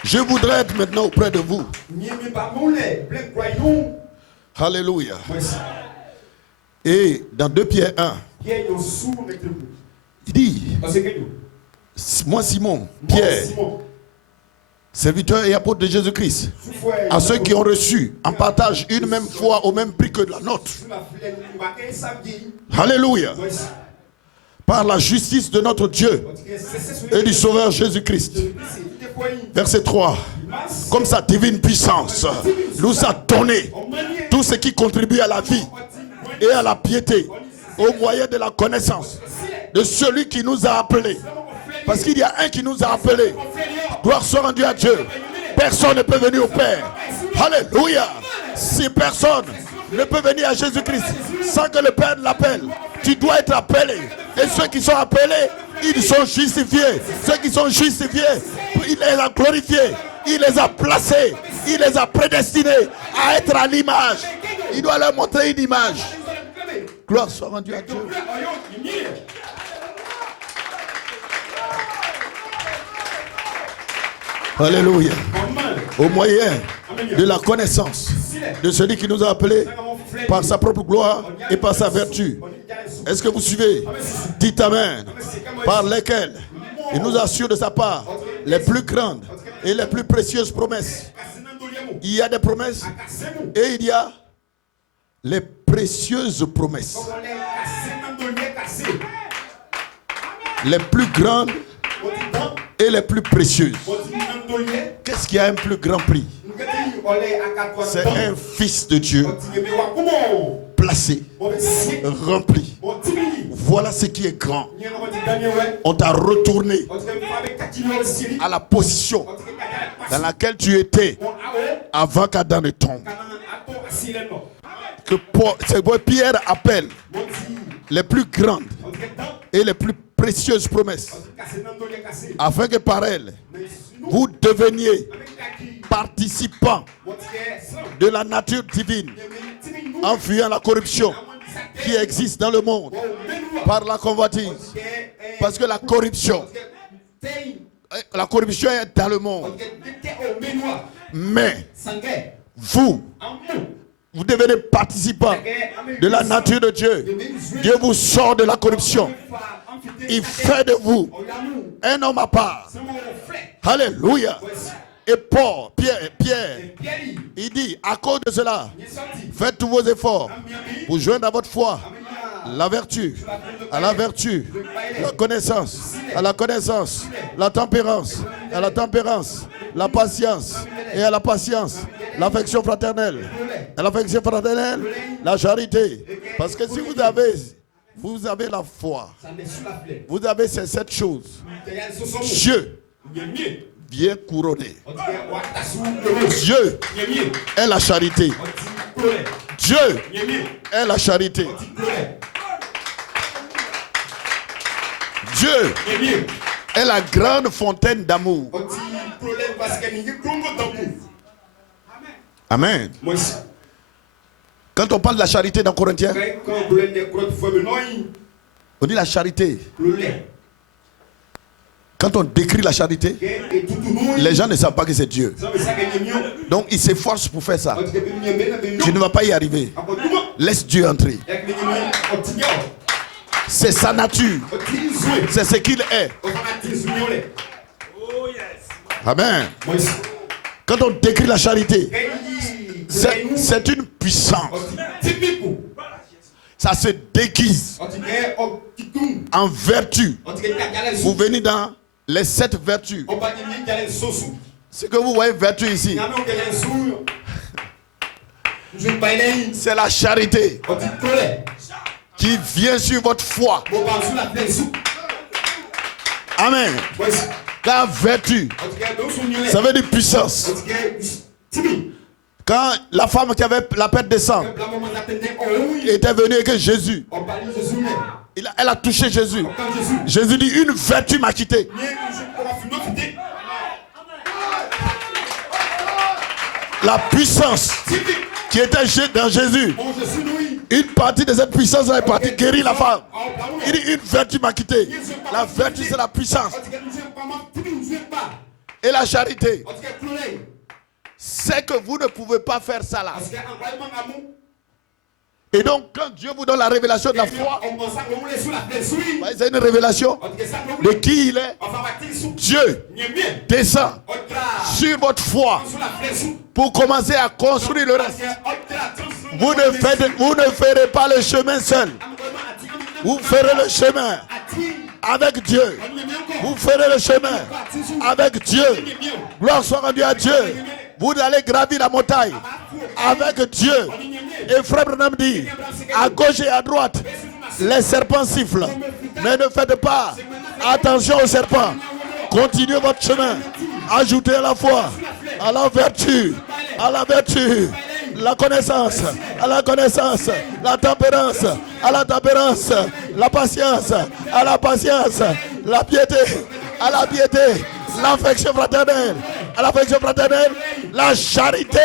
Je voudrais être maintenant auprès de vous. Alléluia. Et dans 2 Pierre 1, il dit, moi Simon, Pierre, serviteur et apôtre de Jésus-Christ, à ceux qui ont reçu en partage une même foi au même prix que la nôtre. Alléluia. Par la justice de notre Dieu et du Sauveur Jésus-Christ. Verset 3. Comme sa divine puissance nous a donné tout ce qui contribue à la vie et à la piété au moyen de la connaissance de celui qui nous a appelés. Parce qu'il y a un qui nous a appelés. Gloire soit rendue à Dieu. Personne ne peut venir au Père. Alléluia. Si personne ne peut venir à Jésus-Christ sans que le Père l'appelle, tu dois être appelé. Et ceux qui sont appelés, ils sont justifiés. Ceux qui sont justifiés, il les a glorifiés. Il les a placés. Il les a prédestinés à être à l'image. Il doit leur montrer une image. Gloire soit rendue à Dieu. Alléluia. Au moyen de la connaissance de celui qui nous a appelés par sa propre gloire et par sa vertu. Est-ce que vous suivez? Dites Amen. Par lesquels il nous assure de sa part les plus grandes et les plus précieuses promesses. Il y a des promesses et il y a les précieuses promesses. Les plus grandes et les plus précieuses. Qu'est-ce qui a un plus grand prix? C'est un fils de Dieu placé, rempli. Voilà ce qui est grand. On t'a retourné à la position dans laquelle tu étais avant qu'Adam ne tombe. Que Pierre appelle les plus grandes et les plus précieuses promesses, afin que par elles, vous deveniez participants de la nature divine, en fuyant la corruption qui existe dans le monde par la convoitise. Parce que la corruption est dans le monde. Mais vous devenez participants de la nature de Dieu. Dieu vous sort de la corruption. Il fait de vous un homme à part. Alléluia. Et Paul, Pierre, il dit, à cause de cela, faites tous vos efforts pour joindre à votre foi la vertu, à la vertu, la connaissance, à la connaissance, la tempérance, à la tempérance, la patience, et à la patience, l'affection fraternelle, à l'affection fraternelle, la charité. Parce que si vous avez la foi, vous avez ces 7 choses. Dieu vient couronner. Dieu est la charité. Dieu est la charité. Dieu est la grande fontaine d'amour. Amen. Quand on parle de la charité dans Corinthiens, on dit la charité. Quand on décrit la charité, les gens ne savent pas que c'est Dieu. Donc ils s'efforcent pour faire ça. Tu ne vas pas y arriver. Laisse Dieu entrer. C'est sa nature. C'est ce qu'il est. Amen. Quand on décrit la charité, c'est une puissance. Ça se déguise en vertu. Vous venez dans les 7 vertus. Ce que vous voyez vertu ici, c'est la charité qui vient sur votre foi. Amen. La vertu, ça veut dire puissance. Quand la femme qui avait la perte de sang était venue et que Jésus, Elle a touché Jésus. Jésus dit, une vertu m'a quitté. La puissance qui était dans Jésus, une partie de cette puissance est partie guérir la femme. Il dit, une vertu m'a quitté. La vertu, c'est la puissance. Et la charité, c'est que vous ne pouvez pas faire ça là. Et donc, quand Dieu vous donne la révélation de la foi, c'est une révélation de qui il est. Dieu descend sur votre foi pour commencer à construire le reste. Vous ne ferez pas le chemin seul. Vous ferez le chemin avec Dieu. Vous ferez le chemin avec Dieu. Gloire soit rendue à Dieu. Vous allez gravir la montagne avec Dieu. Et Frère Branham dit, à gauche et à droite, les serpents sifflent. Mais ne faites pas attention aux serpents. Continuez votre chemin. Ajoutez à la foi, à la vertu, la connaissance, à la connaissance, la tempérance, à la tempérance, la patience, à la patience, la piété, à la piété, l'affection fraternelle, à l'affection fraternelle, la charité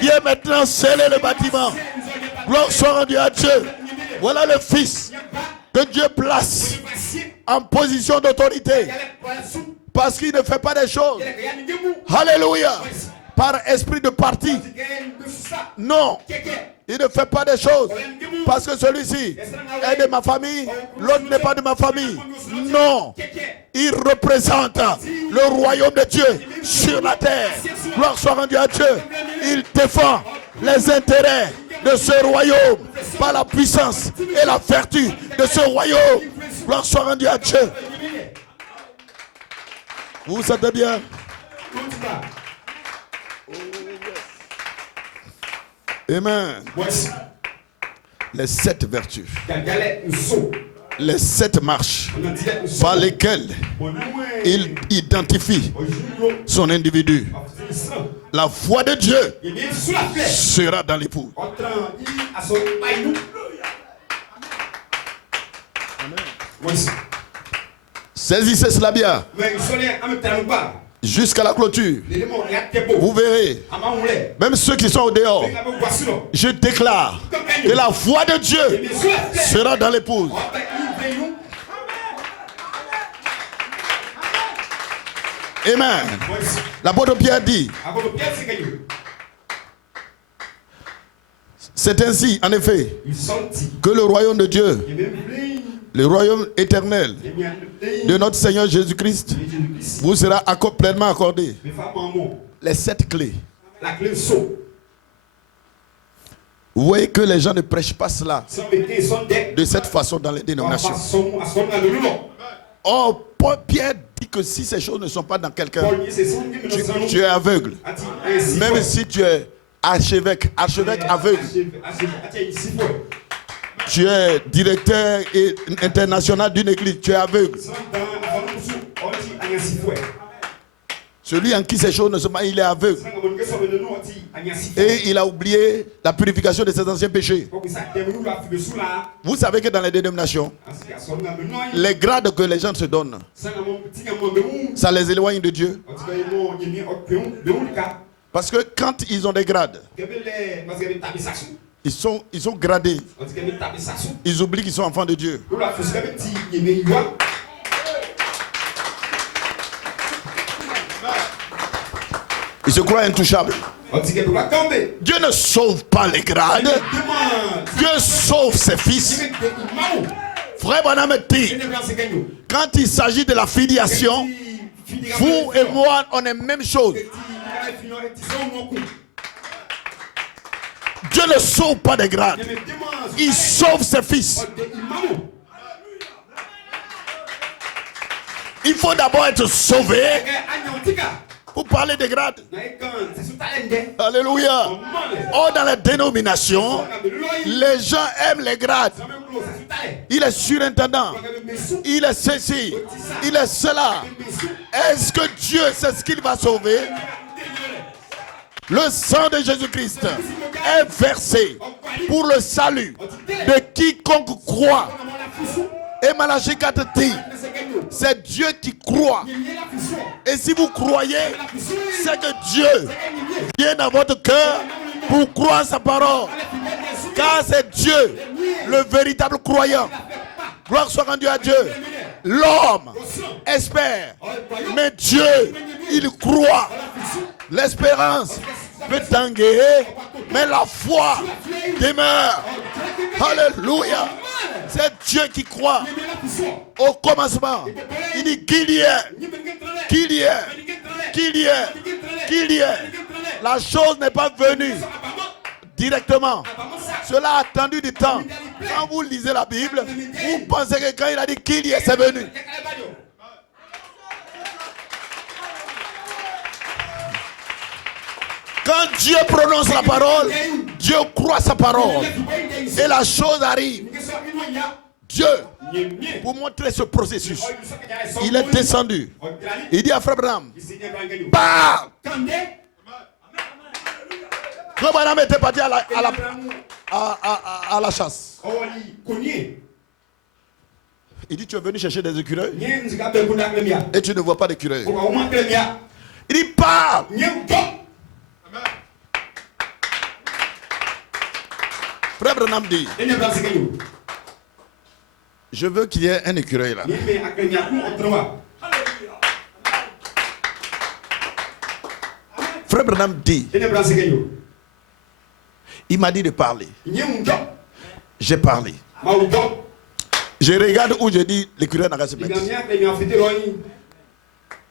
vient maintenant sceller le bâtiment. Gloire soit rendue à Dieu. Voilà le Fils que Dieu place en position d'autorité. Parce qu'il ne fait pas des choses, alléluia, par esprit de parti. Non, il ne fait pas des choses parce que celui-ci est de ma famille, l'autre n'est pas de ma famille. Non, il représente le royaume de Dieu sur la terre. Gloire soit rendue à Dieu. Il défend les intérêts de ce royaume par la puissance et la vertu de ce royaume. Gloire soit rendue à Dieu. Vous vous sentez bien? Amen. Les 7 vertus, les 7 marches par lesquelles il identifie son individu. La foi de Dieu sera dans l'époux. Saisissez cela bien. Jusqu'à la clôture. Vous verrez. Même ceux qui sont au dehors. Je déclare que la foi de Dieu sera dans l'épouse. Amen. L'apôtre Pierre dit, c'est ainsi, en effet, que le royaume de Dieu, le royaume éternel de notre Seigneur Jésus-Christ, vous sera pleinement accordé. Les 7 clés. Vous voyez que les gens ne prêchent pas cela de cette façon dans les dénominations. Or, Pierre dit que si ces choses ne sont pas dans quelqu'un, tu es aveugle. Même si tu es archevêque aveugle. Tu es directeur international d'une église, tu es aveugle. Celui en qui ces choses ne sont pas, il est aveugle. Et il a oublié la purification de ses anciens péchés. Vous savez que dans les dénominations, les grades que les gens se donnent, ça les éloigne de Dieu. Parce que quand ils ont des grades, ils sont gradés. Ils oublient qu'ils sont enfants de Dieu. Ils se croient intouchables. Dieu ne sauve pas les grades. Dieu sauve ses fils. Frère Branham dit, quand il s'agit de la filiation, vous et moi, on est même chose. Dieu ne sauve pas des grades. Il sauve ses fils. Il faut d'abord être sauvé pour parler des grades. Alléluia. Or, dans les dénominations, les gens aiment les grades. Il est surintendant. Il est ceci. Il est cela. Est-ce que Dieu sait ce qu'il va sauver? Le sang de Jésus-Christ est versé pour le salut de quiconque croit. Et Malachie 4 dit, c'est Dieu qui croit. Et si vous croyez, c'est que Dieu vient dans votre cœur pour croire sa parole. Car c'est Dieu, le véritable croyant. Gloire soit rendue à Dieu. L'homme espère, mais Dieu, il croit. L'espérance peut tanguer, mais la foi demeure. Alléluia. C'est Dieu qui croit. Au commencement, il dit qu'il y ait. La chose n'est pas venue directement. Cela a attendu du temps. Quand vous lisez la Bible, vous pensez que quand il a dit qu'il y ait, c'est venu. Quand Dieu prononce la parole, Dieu croit sa parole. Et la chose arrive. Dieu, pour montrer ce processus, il est descendu. Il dit à Frère Branham, parle. Frère Branham était parti à la chasse. Il dit, tu es venu chercher des écureuils et tu ne vois pas d'écureuils. Il dit, parle. Frère Branham dit, je veux qu'il y ait un écureuil là. Frère Branham dit, il m'a dit de parler. J'ai parlé. Je regarde où je dis l'écureuil n'a qu'à se mettre.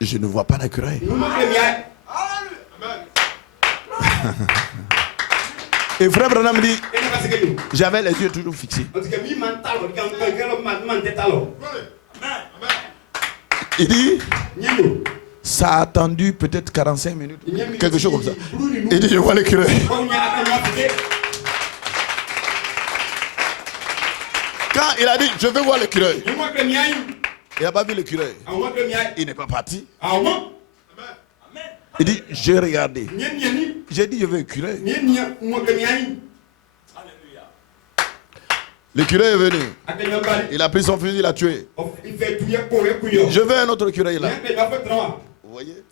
Je ne vois pas d'écureuil. Et Frère Branham dit, j'avais les yeux toujours fixés. Il dit, ça a attendu peut-être 45 minutes, quelque chose comme ça. Il dit, je vois l'écureuil. Quand il a dit, je veux voir l'écureuil, il n'a pas vu l'écureuil. Il n'est pas parti. Il dit, j'ai regardé. J'ai dit, je veux l'écureuil. L'écureuil est venu. Il a pris son fusil, il a tué. Je veux un autre écureuil là. Vous voyez?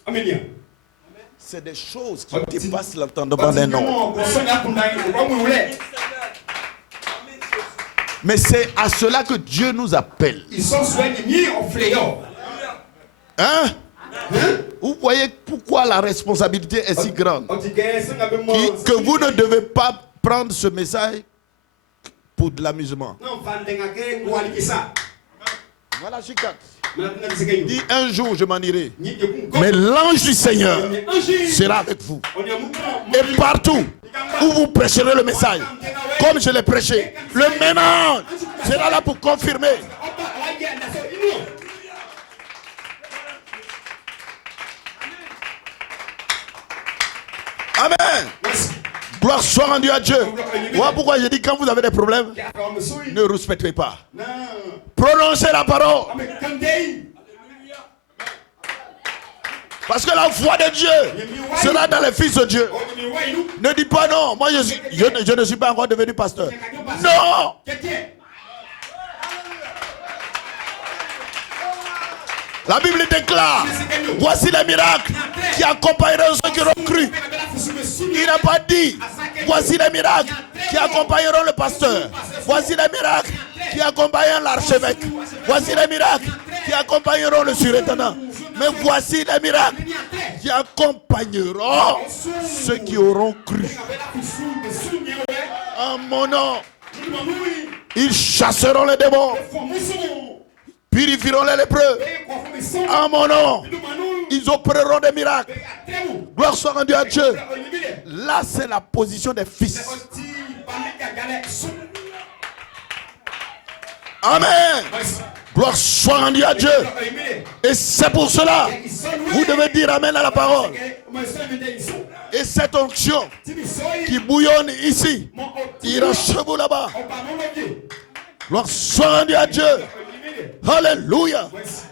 C'est des choses qui dépassent l'entendement d'un homme. Mais c'est à cela que Dieu nous appelle. Hein? Vous voyez pourquoi la responsabilité est si grande, que vous ne devez pas prendre ce message pour de l'amusement. Voilà, Chicat. Dit, un jour je m'en irai, mais l'ange du Seigneur sera avec vous. Et partout où vous prêcherez le message, comme je l'ai prêché, le même ange sera là pour confirmer. Amen. Gloire soit rendue à Dieu. Voilà pourquoi je dis, quand vous avez des problèmes, ne respectez pas. Prononcez la parole. Parce que la foi de Dieu sera dans les fils de Dieu. Ne dis pas non, moi je ne suis pas encore devenu pasteur. Non. La Bible déclare, voici les miracles qui accompagneront ceux qui auront cru. Il n'a pas dit, voici les miracles qui accompagneront le pasteur. Voici les miracles qui accompagneront l'archevêque. Voici les miracles qui accompagneront le surintendant. Mais voici les miracles qui accompagneront ceux qui auront cru. En mon nom, ils chasseront les démons, purifieront les lépreux. En mon nom, ils opéreront des miracles. Gloire soit rendue à Dieu. Là, c'est la position des fils. Amen. Gloire soit rendue à Dieu. Et c'est pour cela, vous devez dire amen à la parole. Et cette onction qui bouillonne ici, ira chez vous là-bas. Gloire soit rendue à Dieu. Alléluia.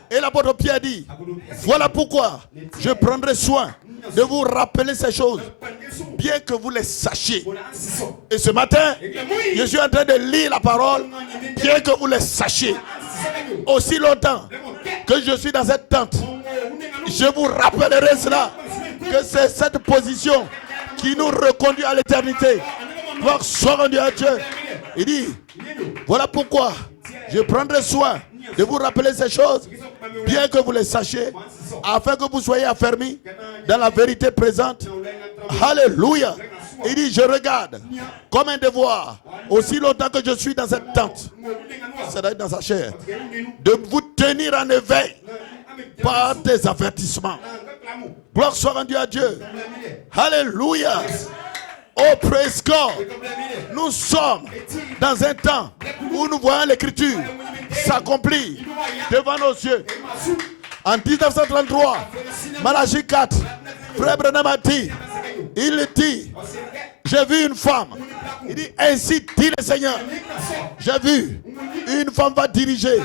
Et l'apôtre Pierre dit, voilà pourquoi je prendrai soin de vous rappeler ces choses, bien que vous les sachiez. Et ce matin, je suis en train de lire la parole, bien que vous les sachiez. aussi longtemps que je suis dans cette tente, je vous rappellerai cela, que c'est cette position qui nous reconduit à l'éternité. Gloire soit rendue à Dieu. Il dit, voilà pourquoi je prendrai soin de vous rappeler ces choses, bien que vous les sachiez, afin que vous soyez affermis dans la vérité présente. Alléluia. Il dit, je regarde comme un devoir, aussi longtemps que je suis dans cette tente, c'est-à-dire dans sa chair, de vous tenir en éveil par des avertissements. Gloire soit rendue à Dieu. Alléluia. Oh, praise God. Nous sommes dans un temps où nous voyons l'écriture s'accomplir devant nos yeux. En 1933, Malachie 4, Frère Branham a dit, il dit, j'ai vu une femme. Il dit, ainsi dit le Seigneur, j'ai vu une femme va diriger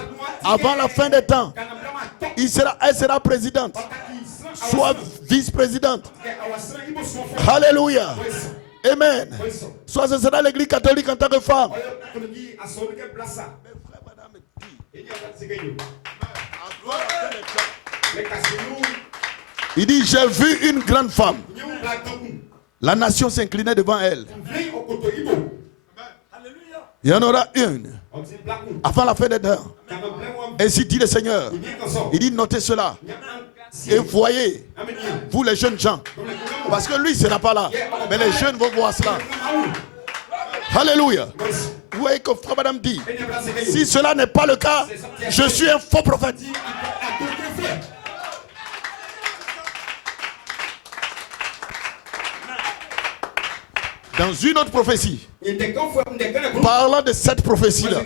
avant la fin des temps. Elle sera présidente, soit vice-présidente. Alléluia. Amen. Soit ce sera l'église catholique en tant que femme. Il dit, j'ai vu une grande femme. La nation s'inclinait devant elle. Il y en aura une avant la fin des temps. Ainsi dit le Seigneur. Il dit, notez cela. Et voyez, vous les jeunes gens, parce que lui ne sera pas là, mais les jeunes vont voir cela. Alléluia. Vous voyez que Frère Madame dit, si cela n'est pas le cas, je suis un faux prophète. Dans une autre prophétie, parlant de cette prophétie-là,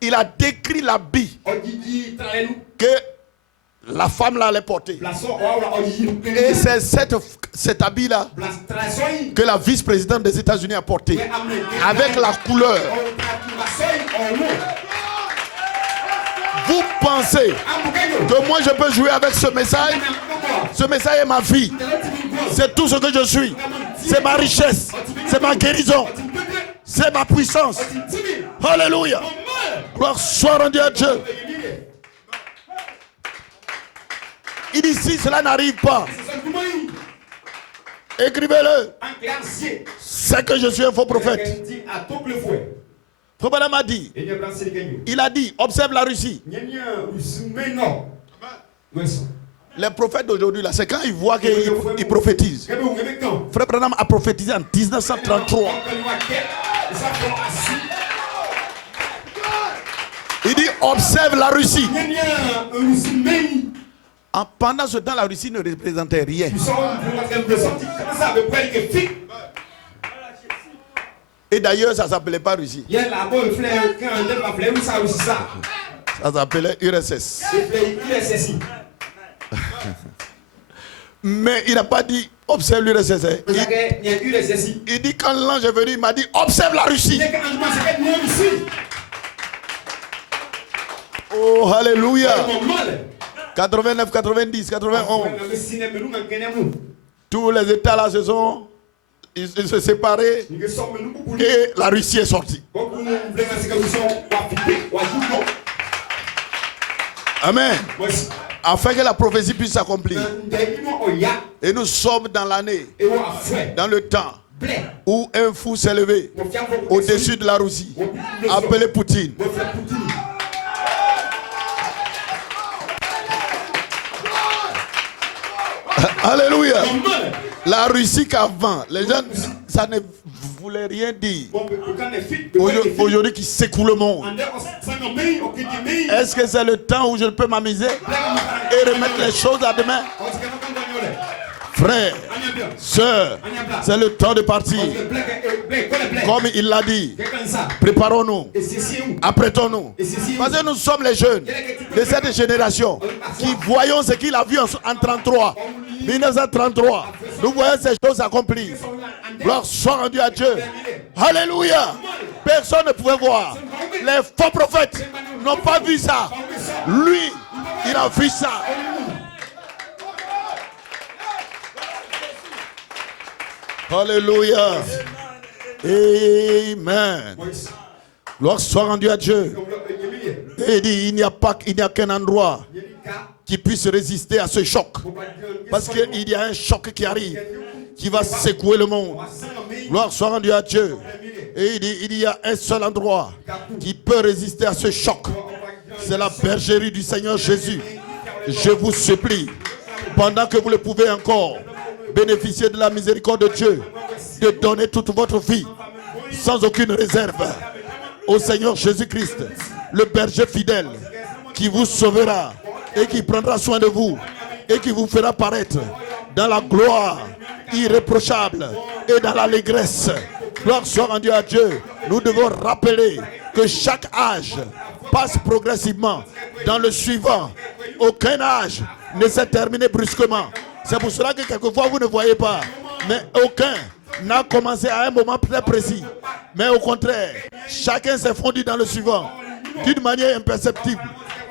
il a décrit l'habit que la femme là allait porter. Et c'est cet habit-là que la vice-présidente des États-Unis a porté, avec la couleur. Vous pensez que moi je peux jouer avec ce message? Ce message est ma vie. C'est tout ce que je suis. C'est ma richesse. C'est ma guérison. C'est ma puissance. Alléluia. Gloire soit rendue à Dieu. Il dit, si cela n'arrive pas, écrivez-le. C'est que je suis un faux prophète. Frère Branham a dit, il a dit, observe la Russie. Les prophètes d'aujourd'hui, là, c'est quand ils voient qu'ils prophétisent. Frère Branham a prophétisé en 1933. Il dit, observe la Russie. Pendant ce temps, la Russie ne représentait rien. Et d'ailleurs, ça ne s'appelait pas Russie. Ça s'appelait URSS. Mais il n'a pas dit observe l'URSS. Il dit quand l'ange est venu, il m'a dit observe la Russie. Oh, alléluia. 89, 90, 91. Tous les États là ils se séparés et la Russie est sortie. Amen. Afin que la prophétie puisse s'accomplir. Et nous sommes dans l'année, dans le temps où un fou s'est levé au-dessus de la Russie, appelé Poutine. Alléluia. La Russie qu'avant, les gens, ça ne voulait rien dire. Aujourd'hui qui secoue le monde. Est-ce que c'est le temps où je peux m'amuser et remettre les choses à demain? Frères, sœurs, c'est le temps de partir. Comme il l'a dit, préparons-nous, apprêtons-nous. Parce que nous sommes les jeunes de cette génération qui voyons ce qu'il a vu en 1933. Nous voyons ces choses accomplies. Gloire soit rendue à Dieu. Alléluia. Personne ne pouvait voir. Les faux prophètes n'ont pas vu ça. Lui, il a vu ça. Alléluia. Amen. Gloire soit rendue à Dieu. Et il dit, il n'y a qu'un endroit qui puisse résister à ce choc. Parce qu'il y a un choc qui arrive, qui va secouer le monde. Gloire soit rendue à Dieu. Et il dit, il y a un seul endroit qui peut résister à ce choc. C'est la bergerie du Seigneur Jésus. Je vous supplie, pendant que vous le pouvez encore, bénéficier de la miséricorde de Dieu, de donner toute votre vie, sans aucune réserve, au Seigneur Jésus-Christ, le berger fidèle, qui vous sauvera et qui prendra soin de vous et qui vous fera paraître dans la gloire irréprochable et dans l'allégresse. Gloire soit rendue à Dieu. Nous devons rappeler que chaque âge passe progressivement dans le suivant. Aucun âge ne s'est terminé brusquement. C'est pour cela que quelquefois vous ne voyez pas. Mais aucun n'a commencé à un moment très précis. Mais au contraire, chacun s'est fondu dans le suivant d'une manière imperceptible.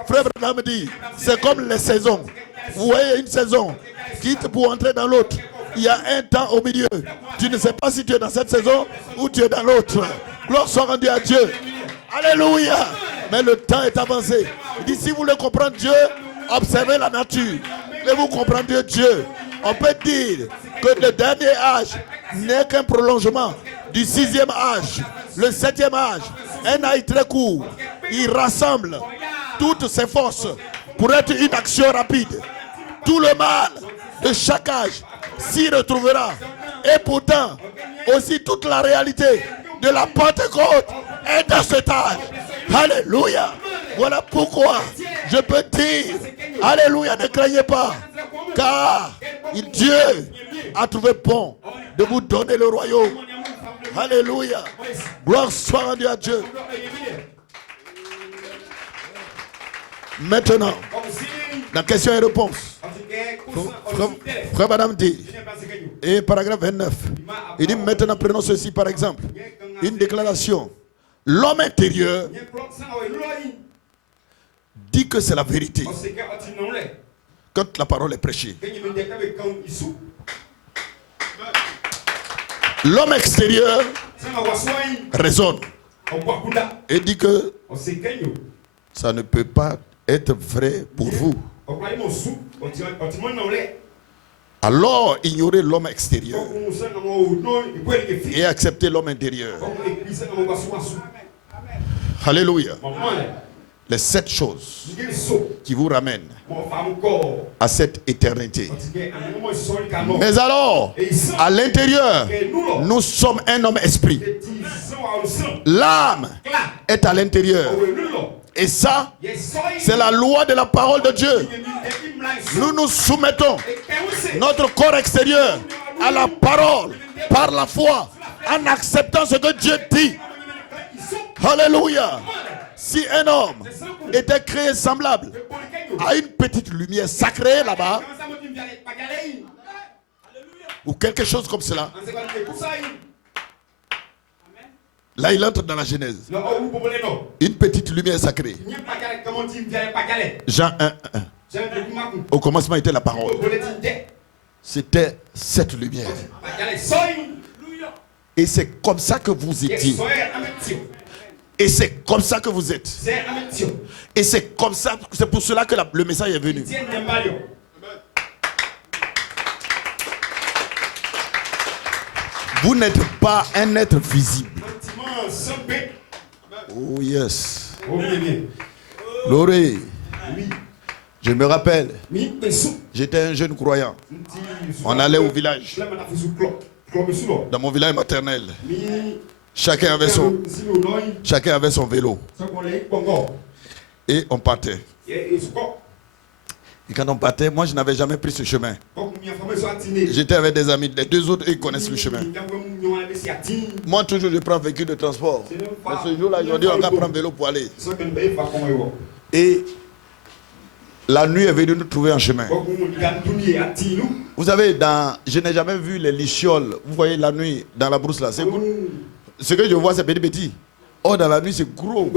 Frère Branham dit, c'est comme les saisons. Vous voyez une saison, quitte pour entrer dans l'autre. Il y a un temps au milieu. Tu ne sais pas si tu es dans cette saison ou tu es dans l'autre. Gloire soit rendue à Dieu. Alléluia. Mais le temps est avancé. Il dit, si vous voulez comprendre Dieu, observez la nature. Et vous comprendrez Dieu. On peut dire que le dernier âge n'est qu'un prolongement du 6e âge. Le 7e âge, un âge très court. Il rassemble toutes ses forces pour être une action rapide. Tout le mal de chaque âge s'y retrouvera. Et pourtant, aussi toute la réalité de la Pentecôte est dans cet âge. Alléluia. Voilà pourquoi je peux dire, alléluia, ne craignez pas, car Dieu a trouvé bon de vous donner le royaume. Alléluia. Gloire soit rendue à Dieu. Maintenant, la question et réponse. Frère Madame dit, et paragraphe 29, il dit maintenant prenons ceci par exemple. Une déclaration. L'homme intérieur dit que c'est la vérité quand la parole est prêchée. L'homme extérieur raisonne et dit que ça ne peut pas être vrai pour vous. Alors ignorer l'homme extérieur et accepter l'homme intérieur. Alléluia. Les 7 choses qui vous ramènent à cette éternité. Mais alors, à l'intérieur, nous sommes un homme esprit. L'âme est à l'intérieur. Et ça, c'est la loi de la parole de Dieu. Nous nous soumettons notre corps extérieur à la parole par la foi en acceptant ce que Dieu dit. Alléluia. Si un homme était créé semblable à une petite lumière sacrée là-bas, ou quelque chose comme cela, là il entre dans la Genèse. Une petite lumière sacrée. Jean 1:1. Au commencement était la parole. C'était cette lumière. Et c'est comme ça que vous étiez. Et c'est comme ça que vous êtes. Et c'est comme ça, c'est pour cela que le message est venu. Vous n'êtes pas un être visible. Oh yes. Laurie, je me rappelle, j'étais un jeune croyant. On allait au village, dans mon village maternel. Chacun avait son vélo. Et on partait. Et quand on partait, moi je n'avais jamais pris ce chemin. J'étais avec des amis, les 2 autres, ils connaissent le chemin. Moi toujours je prends véhicule de transport. Mais ce jour-là, aujourd'hui, on va prendre vélo pour aller. Et la nuit est venue nous trouver en chemin. Vous savez, je n'ai jamais vu les lichioles. Vous voyez la nuit dans la brousse là, c'est gros. Ce que je vois, c'est petit. Or, dans la nuit, c'est gros.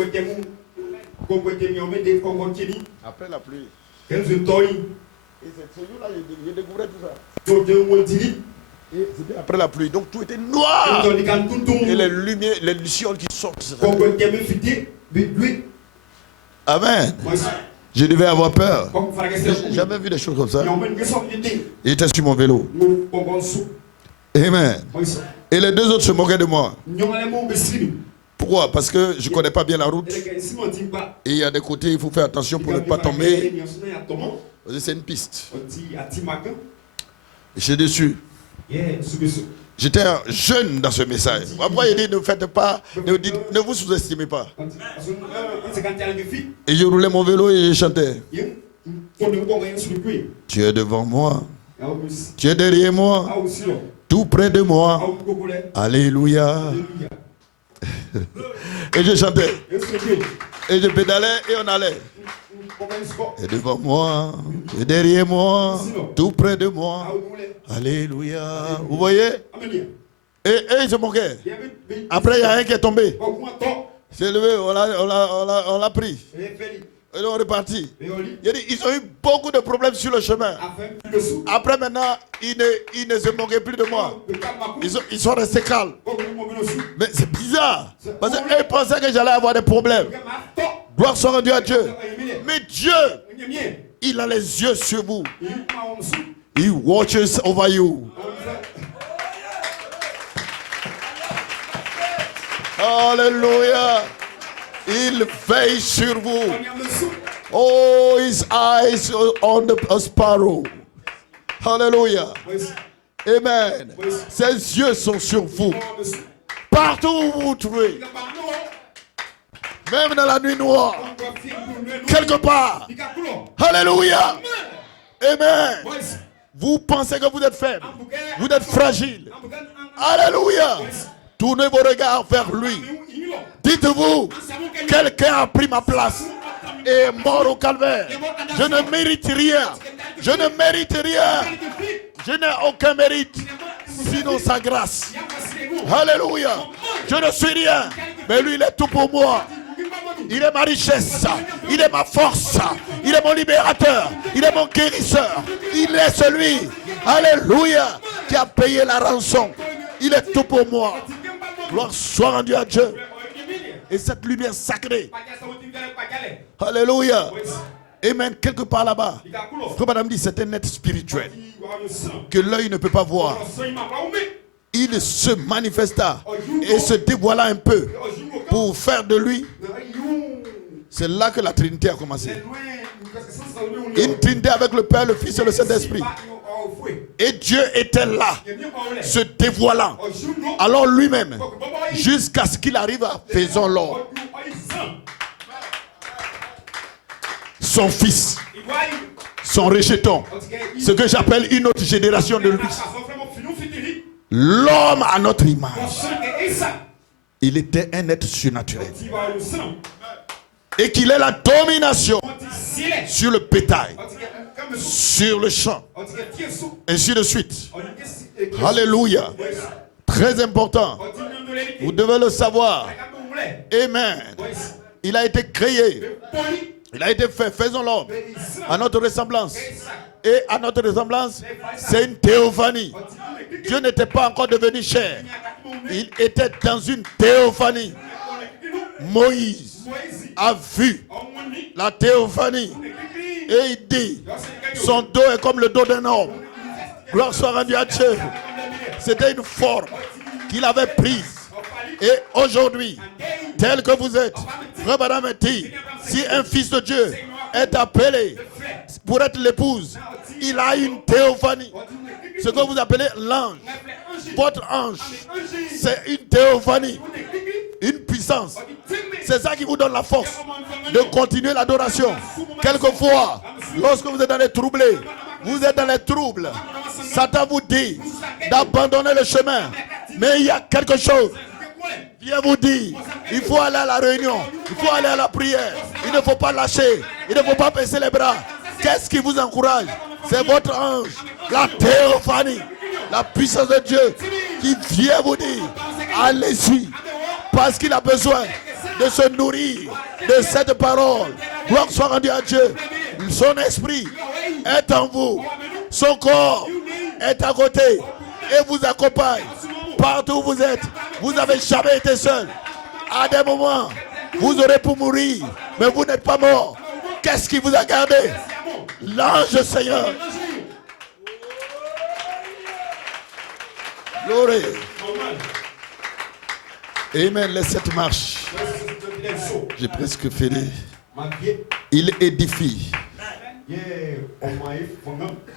Après la pluie. Et c'est ce jour-là, je découvrais tout ça. Et c'était après la pluie. Donc tout était noir. Et les lumières, les lucioles qui sortent. Amen. Je devais avoir peur. J'ai jamais vu des choses comme ça. Il était sur mon vélo. Amen. Et les deux autres se moquaient de moi. Pourquoi? Parce que je ne connais pas bien la route. Et il y a des côtés, il faut faire attention pour ne pas tomber. C'est une piste. J'ai dessus. J'étais jeune dans ce message. Après, il dit, ne faites pas, ne vous sous-estimez pas. Et je roulais mon vélo et je chantais. Tu es devant moi. Tu es derrière moi. Tout près de moi. Alléluia. Et je chantais. Et je pédalais et on allait. Et devant moi, et derrière moi, tout près de moi. Alléluia. Vous voyez? Et il se moquait. Après, il y a un qui est tombé. Il s'est levé, on l'a pris. Et on est reparti. Il dit, ils ont eu beaucoup de problèmes sur le chemin. Après, maintenant, ils ne se moquaient plus de moi. Ils sont restés calmes. Mais c'est bizarre. Parce qu'ils pensaient que j'allais avoir des problèmes. Gloire soit rendue à Dieu. Mais Dieu, il a les yeux sur vous. He watches over you. Alléluia. Il veille sur vous. Oh, his eyes on a sparrow. Hallelujah. Amen. Ses yeux sont sur vous. Partout où vous vous trouvez. Même dans la nuit noire. Quelque part. Hallelujah. Amen. Vous pensez que vous êtes faible. Vous êtes fragile. Alléluia. Tournez vos regards vers lui. Dites-vous, quelqu'un a pris ma place et est mort au calvaire. Je ne mérite rien. Je ne mérite rien. Je n'ai aucun mérite, sinon sa grâce. Alléluia. Je ne suis rien, mais lui, il est tout pour moi. Il est ma richesse. Il est ma force. Il est mon libérateur. Il est mon guérisseur. Il est celui, alléluia, qui a payé la rançon. Il est tout pour moi. Gloire soit rendue à Dieu. Et cette lumière sacrée. Alléluia. Amen. Quelque part là-bas. Frère Madame dit, c'est un être spirituel que l'œil ne peut pas voir. Il se manifesta et se dévoila un peu pour faire de lui. C'est là que la Trinité a commencé. Une Trinité avec le Père, le Fils et le Saint-Esprit. Et Dieu était là, se dévoilant. Alors lui-même, jusqu'à ce qu'il arrive à faisons-le. Son fils, son rejeton, ce que j'appelle une autre génération de lui. L'homme à notre image. Il était un être surnaturel. Et qu'il ait la domination sur le bétail, sur le champ, ainsi de suite. Alléluia. Très important. Vous devez le savoir. Amen. Il a été créé. Il a été fait. Faisons l'homme à notre ressemblance. Et à notre ressemblance, c'est une théophanie. Dieu n'était pas encore devenu chair. Il était dans une théophanie. Moïse a vu la théophanie. Et il dit, son dos est comme le dos d'un homme. Gloire soit rendue à Dieu. C'était une forme qu'il avait prise. Et aujourd'hui, tel que vous êtes, frère Madame dit, si un fils de Dieu est appelé pour être l'épouse, il a une théophanie. Ce que vous appelez l'ange. Votre ange, c'est une théophanie, une puissance. C'est ça qui vous donne la force de continuer l'adoration. Quelquefois, lorsque vous êtes dans les troublés, vous êtes dans les troubles, Satan vous dit d'abandonner le chemin. Mais il y a quelque chose. Viens vous dire, il faut aller à la réunion, il faut aller à la prière. Il ne faut pas lâcher, il ne faut pas baisser les bras. Qu'est-ce qui vous encourage? C'est votre ange, la théophanie, la puissance de Dieu qui vient vous dire, allez-y, parce qu'il a besoin de se nourrir de cette parole. Gloire soit rendue à Dieu. Son esprit est en vous, son corps est à côté et vous accompagne partout où vous êtes. Vous n'avez jamais été seul. À des moments, Vous aurez pour mourir, mais vous n'êtes pas mort. Qu'est-ce qui vous a gardé? L'ange Seigneur. Gloire. Amen. Les 7 marches. J'ai presque fini. Il édifie.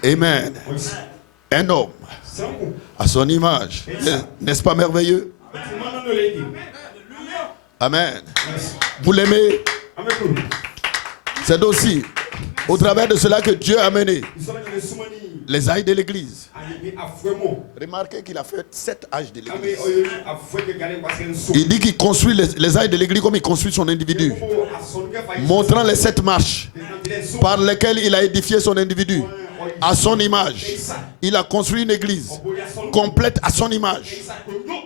Amen. Un homme à son image. N'est-ce pas merveilleux? Amen. Vous l'aimez? C'est aussi au travers de cela que Dieu a mené les âges de l'église. Remarquez qu'il a fait 7 âges de l'église. Il dit qu'il construit les âges de l'église comme il construit son individu, montrant les 7 marches par lesquelles il a édifié son individu à son image. Il a construit une église complète à son image.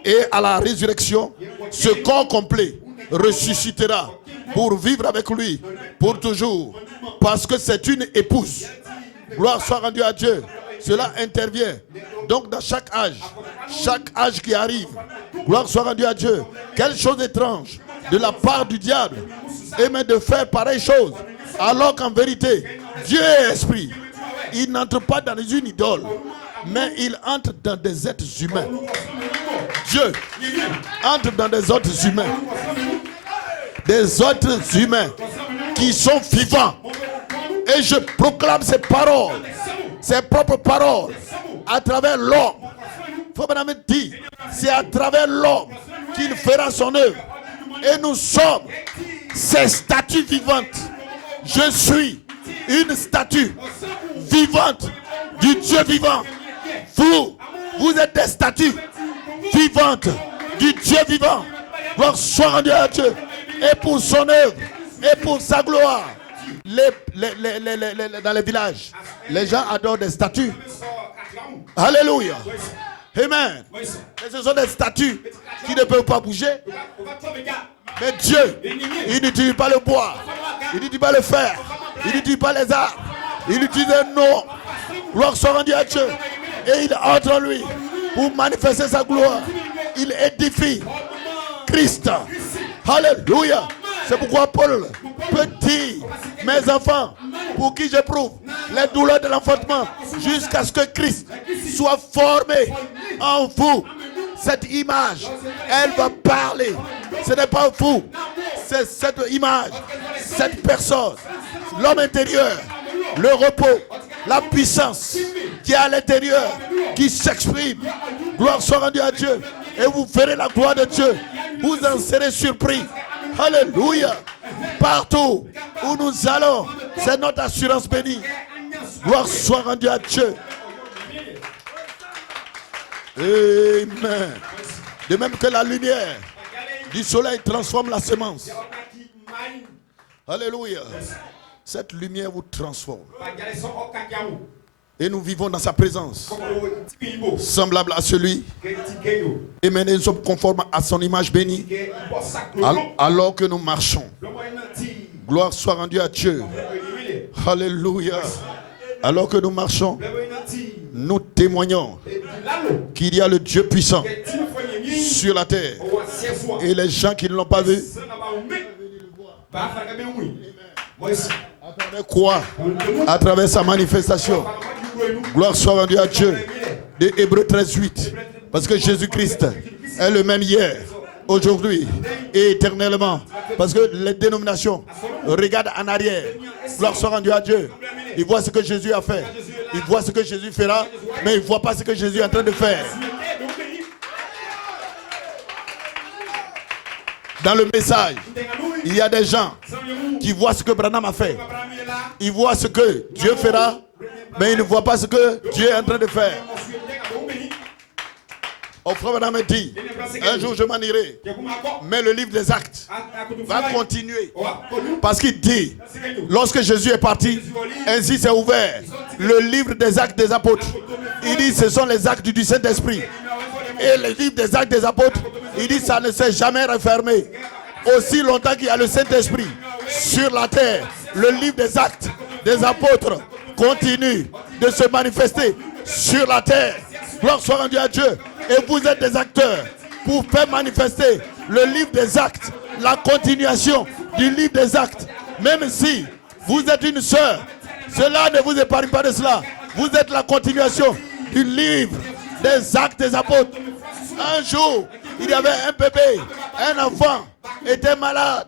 Et à la résurrection, ce corps complet ressuscitera pour vivre avec lui pour toujours, parce que c'est une épouse. Gloire soit rendue à Dieu. Cela intervient donc dans chaque âge qui arrive. Gloire soit rendue à Dieu. Quelle chose étrange de la part du diable aimer de faire pareille chose, alors qu'en vérité Dieu est esprit. Il n'entre pas dans une idole, mais il entre dans des êtres humains. Dieu entre dans des êtres humains. Des êtres humains qui sont vivants. Et je proclame ces paroles, ses propres paroles, à travers l'homme. Faut bien me dire, c'est à travers l'homme qu'il fera son œuvre. Et nous sommes ces statues vivantes. Je suis une statue vivante du Dieu vivant. Vous êtes des statues vivantes du Dieu vivant. Gloire soit rendue à Dieu. Et pour son œuvre, et pour sa gloire. Dans les villages, les gens adorent des statues. Alléluia. Amen. Et ce sont des statues qui ne peuvent pas bouger. Mais Dieu, il n'utilise pas le bois, il n'utilise pas le fer, il n'utilise pas les arbres, il utilise un nom. Gloire soit rendue à Dieu. Et il entre en lui pour manifester sa gloire. Il édifie Christ. Alléluia. C'est pourquoi Paul peut dire, mes enfants, pour qui j'éprouve les douleurs de l'enfantement, jusqu'à ce que Christ soit formé en vous. Cette image, elle va parler. Ce n'est pas vous, c'est cette image, cette personne, l'homme intérieur, le repos, la puissance qui est à l'intérieur, qui s'exprime. Gloire soit rendue à Dieu. Et vous verrez la gloire de Dieu. Vous en serez surpris. Alléluia. Partout où nous allons, c'est notre assurance bénie. Gloire soit rendue à Dieu. Amen. De même que la lumière du soleil transforme la semence. Alléluia. Cette lumière vous transforme. Et nous vivons dans sa présence, semblable à celui. Et maintenant nous sommes conformes à son image bénie. Alors que nous marchons. Gloire soit rendue à Dieu. Alléluia. Alors que nous marchons, nous témoignons qu'il y a le Dieu puissant sur la terre. Et les gens qui ne l'ont pas vu, à travers quoi? À travers sa manifestation. Gloire soit rendue à Dieu. De Hébreux 13:8. Parce que Jésus-Christ est le même hier, aujourd'hui et éternellement. Parce que les dénominations regardent en arrière. Gloire soit rendue à Dieu. Ils voient ce que Jésus a fait. Ils voient ce que Jésus fera. Mais ils ne voient pas ce que Jésus est en train de faire. Dans le message, il y a des gens qui voient ce que Branham a fait. Ils voient ce que Dieu fera, mais ils ne voient pas ce que Dieu est en train de faire. Au frère Branham dit, un jour je m'en irai, mais le livre des actes va continuer. Parce qu'il dit, lorsque Jésus est parti, ainsi s'est ouvert le livre des actes des apôtres. Il dit, ce sont les actes du Saint-Esprit. Et le livre des actes des apôtres, il dit, ça ne s'est jamais refermé. Aussi longtemps qu'il y a le Saint-Esprit sur la terre, le livre des actes des apôtres continue de se manifester sur la terre. Gloire soit rendue à Dieu. Et vous êtes des acteurs pour faire manifester le livre des actes la continuation du livre des actes. Même si vous êtes une sœur, cela ne vous épargne pas de cela. Vous êtes la continuation du livre des actes des apôtres. Un jour, il y avait un bébé, un enfant était malade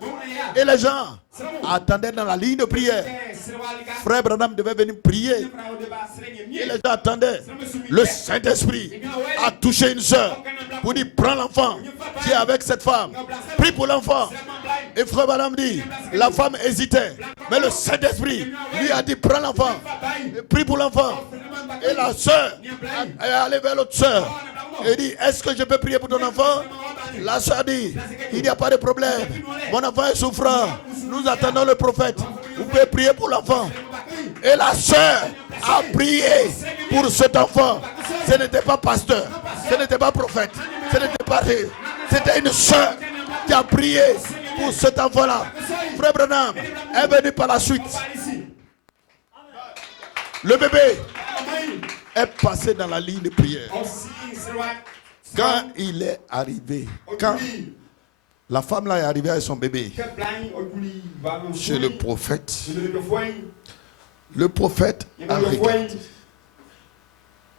et les gens attendaient dans la ligne de prière. Frère Branham devait venir prier et les gens attendaient. Le Saint-Esprit a touché une sœur pour dire prends l'enfant qui est avec cette femme, prie pour l'enfant. Et Frère Branham dit la femme hésitait, mais le Saint-Esprit lui a dit prends l'enfant, prie pour l'enfant. Et la sœur est allée vers l'autre sœur et dit est-ce que je peux prier pour ton enfant? La sœur dit il n'y a pas de problème, mon enfant est souffrant, nous attendons le prophète, vous pouvez prier pour l'enfant. Et la sœur a prié pour cet enfant. Ce n'était pas pasteur, ce n'était pas prophète, ce n'était pas rien, c'était une sœur qui a prié pour cet enfant-là. Frère Branham est venu par la suite. Le bébé est passé dans la ligne de prière. Quand il est arrivé, quand la femme là est arrivée avec son bébé chez le prophète a regardé.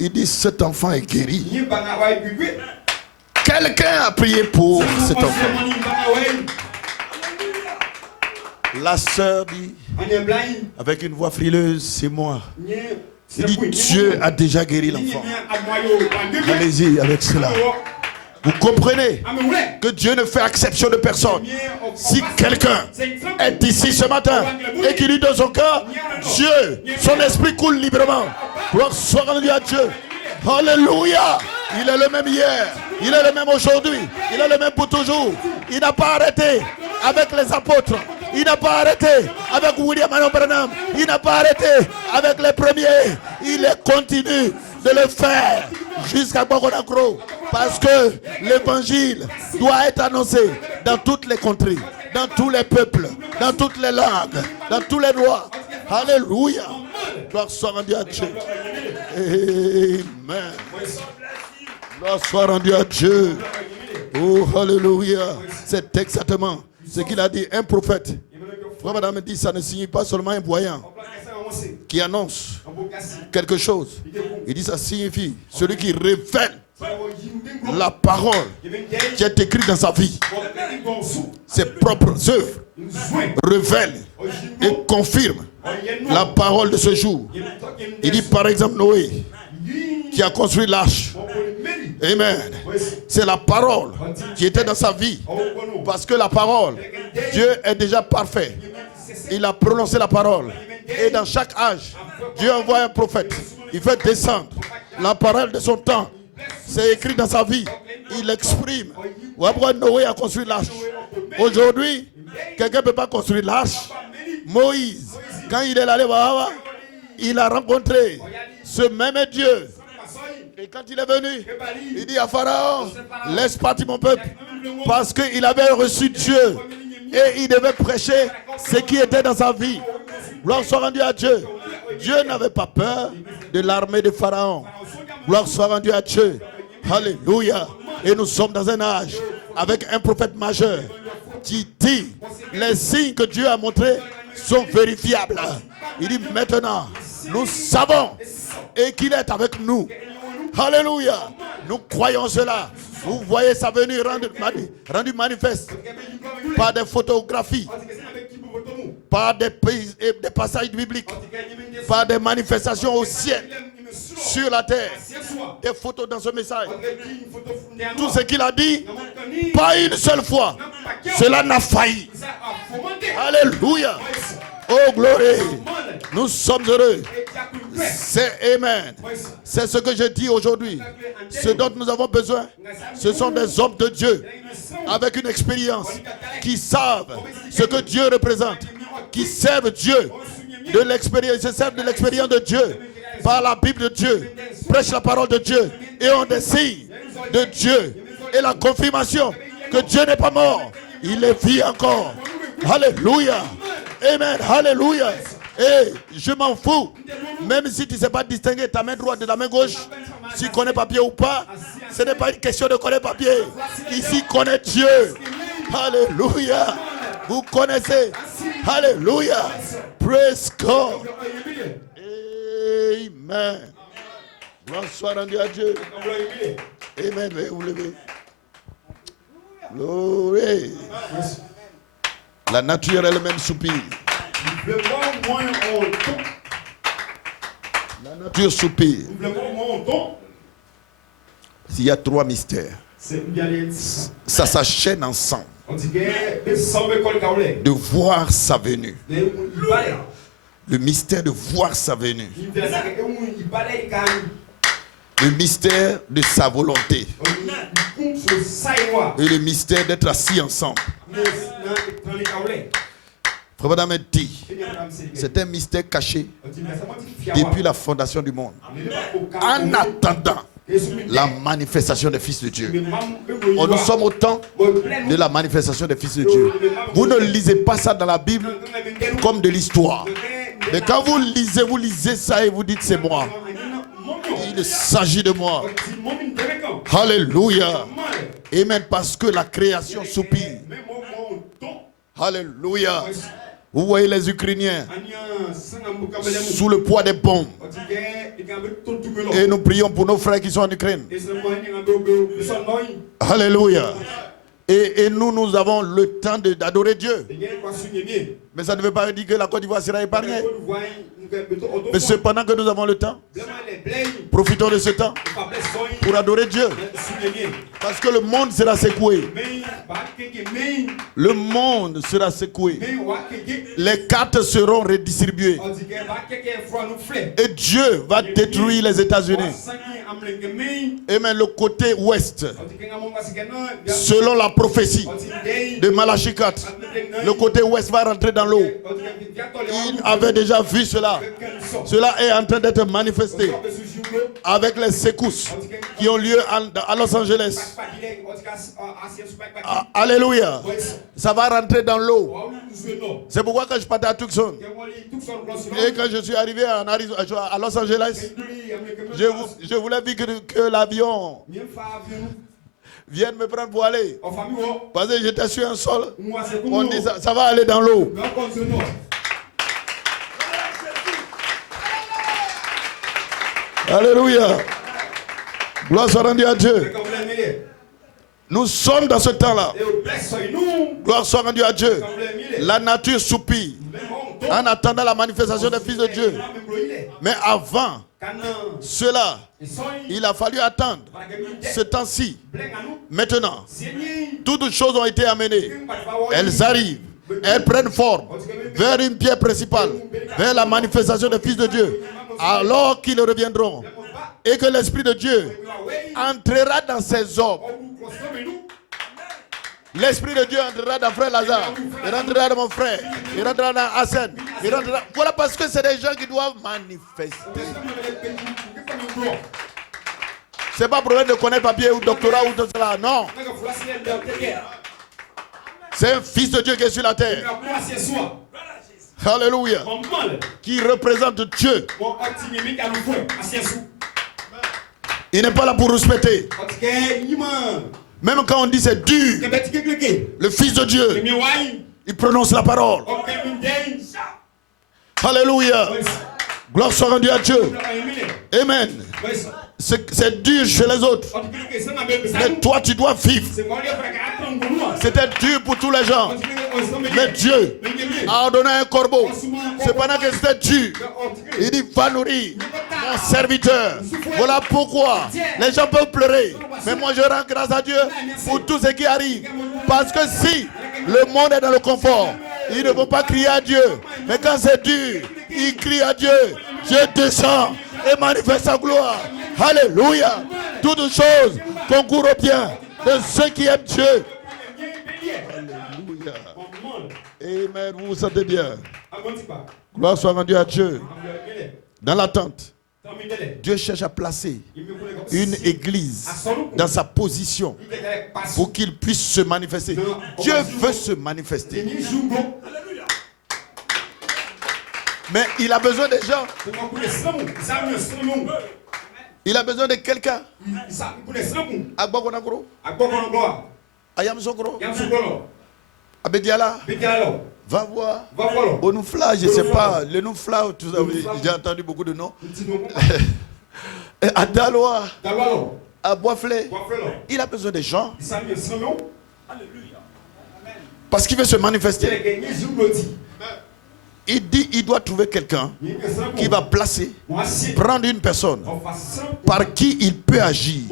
Il dit cet enfant est guéri. Quelqu'un a prié pour cet enfant. La sœur dit avec une voix frileuse, c'est moi. Il dit Dieu a déjà guéri l'enfant. Allez-y avec cela. Vous comprenez que Dieu ne fait exception de personne. Si quelqu'un est ici ce matin et qu'il dit dans son cœur, Dieu, son esprit coule librement. Gloire soit rendue à Dieu. Alléluia. Il est le même hier, il est le même aujourd'hui, il est le même pour toujours. Il n'a pas arrêté avec les apôtres. Il n'a pas arrêté avec William Branham. Il n'a pas arrêté avec les premiers. Il continue de le faire jusqu'à Bogonacro. Parce que l'évangile doit être annoncé dans toutes les contrées, dans tous les peuples, dans toutes les langues, dans tous les droits. Alléluia. Gloire soit rendue à Dieu. Amen. Gloire soit rendue à Dieu. Oh, alléluia. C'est exactement ce qu'il a dit. Un prophète. Frère Madame dit, ça ne signifie pas seulement un voyant qui annonce quelque chose. Il dit, ça signifie celui qui révèle la parole qui est écrite dans sa vie. Ses propres œuvres révèlent et confirment la parole de ce jour. Il dit par exemple Noé qui a construit l'arche. Amen. C'est la parole qui était dans sa vie. Parce que la parole, Dieu est déjà parfait. Il a prononcé la parole. Et dans chaque âge, Dieu envoie un prophète. Il fait descendre la parole de son temps. C'est écrit dans sa vie. Il exprime. Pourquoi Noé a construit l'arche? Aujourd'hui, quelqu'un ne peut pas construire l'arche. Moïse, quand il est allé voir, il a rencontré ce même Dieu. Et quand il est venu, il dit à Pharaon, laisse partir mon peuple. Parce qu'il avait reçu Dieu. Et il devait prêcher ce qui était dans sa vie. Gloire soit rendue à Dieu. Dieu n'avait pas peur de l'armée de Pharaon. Gloire soit rendue à Dieu. Alléluia. Et nous sommes dans un âge avec un prophète majeur qui dit les signes que Dieu a montrés sont vérifiables. Il dit maintenant, nous savons et qu'il est avec nous. Alléluia. Nous croyons cela. Vous voyez sa venue rendue manifeste par des photographies, par des passages bibliques, par des manifestations au ciel, sur la terre, des photos dans ce message. Tout ce qu'il a dit, pas une seule fois, cela n'a failli. Alléluia. Oh gloire. Nous sommes heureux. C'est Amen. C'est ce que je dis aujourd'hui. Ce dont nous avons besoin, ce sont des hommes de Dieu avec une expérience qui savent ce que Dieu représente, qui servent Dieu de l'expérience, se servent de l'expérience de Dieu par la Bible de Dieu, prêchent la parole de Dieu et ont des signes de Dieu et la confirmation que Dieu n'est pas mort, il est vit encore. Alléluia. Amen. Alléluia. Et je m'en fous. Même si tu ne sais pas distinguer ta main droite de la main gauche, si tu connais papier ou pas, ce n'est pas une question de connaître papier. Ici, connaît Dieu. Alléluia. Vous connaissez. Alléluia. Praise God. Amen. Gloire soit rendue à Dieu. Amen. Veuillez vous lever. Glory. La nature elle-même soupire. La nature soupire. Il y a 3 mystères. Ça s'enchaîne ensemble. De voir sa venue. Le mystère de voir sa venue. Le mystère de sa volonté. Et le mystère d'être assis ensemble. Frère Madame dit, c'est un mystère caché depuis la fondation du monde. En attendant la manifestation des fils de Dieu. Nous sommes au temps de la manifestation des fils de Dieu. Vous ne lisez pas ça dans la Bible comme de l'histoire. Mais quand vous lisez ça et vous dites c'est moi. Il s'agit de moi. Alléluia. Amen. Parce que la création soupire. Alléluia. Vous voyez les Ukrainiens sous le poids des bombes. Et nous prions pour nos frères qui sont en Ukraine. Alléluia. Et nous avons le temps d'adorer Dieu. Mais ça ne veut pas dire que la Côte d'Ivoire sera épargnée. Mais cependant que nous avons le temps, profitons de ce temps pour adorer Dieu. Parce que le monde sera secoué. Le monde sera secoué. Les cartes seront redistribuées. Et Dieu va détruire les États-Unis. Et même le côté ouest, selon la prophétie de Malachie 4, le côté ouest va rentrer dans l'eau. Il avait déjà vu cela. Cela est en train d'être manifesté avec les secousses qui ont lieu à Los Angeles. Alléluia. Ça va rentrer dans l'eau. C'est pourquoi quand je partais à Tucson et quand je suis arrivé à Los Angeles, je voulais vite que l'avion vienne me prendre pour aller. Parce que j'étais sur un sol. On dit ça va aller dans l'eau. Alléluia. Gloire soit rendue à Dieu. Nous sommes dans ce temps-là. Gloire soit rendue à Dieu. La nature soupire en attendant la manifestation des fils de Dieu. Mais avant cela, il a fallu attendre ce temps-ci. Maintenant, toutes choses ont été amenées. Elles arrivent. Elles prennent forme vers une pierre principale, vers la manifestation des fils de Dieu. Alors qu'ils reviendront et que l'Esprit de Dieu entrera dans ces hommes. L'Esprit de Dieu entrera dans frère Lazare, il rentrera dans mon frère, il rentrera dans Hassan, il rentrera... Voilà, parce que c'est des gens qui doivent manifester. C'est pas problème de connaître papier ou doctorat ou tout cela, non. C'est un fils de Dieu qui est sur la terre. Alléluia. Qui représente Dieu. Il n'est pas là pour respecter. Même quand on dit c'est dur, le Fils de Dieu, il prononce la parole. Alléluia. Gloire soit rendue à Dieu. Amen. C'est dur chez les autres. Mais toi, tu dois vivre. C'était dur pour tous les gens. Mais Dieu a ordonné un corbeau. Cependant que c'était dur, il dit va nourrir mon serviteur. Voilà pourquoi les gens peuvent pleurer. Mais moi, je rends grâce à Dieu pour tout ce qui arrive. Parce que si le monde est dans le confort, ils ne vont pas crier à Dieu. Mais quand c'est dur, ils crient à Dieu. Dieu descend et manifeste sa gloire. Alléluia. Toutes choses concourent au bien de ceux qui aiment Dieu. Alléluia. Amen. Vous vous sentez bien. Gloire soit rendue à Dieu. Dans l'attente, Dieu cherche à placer une église dans sa position pour qu'il puisse se manifester. Dieu veut se manifester. Mais il a besoin des gens. Il a besoin de quelqu'un. Abediala, va voir. Au Noufla, je ne sais pas. Le Noufla, j'ai entendu beaucoup de noms. À Daloa, à Boisflé, il a besoin des gens. Parce qu'il veut se manifester. Il dit il doit trouver quelqu'un qui va placer, prendre une personne par qui il peut agir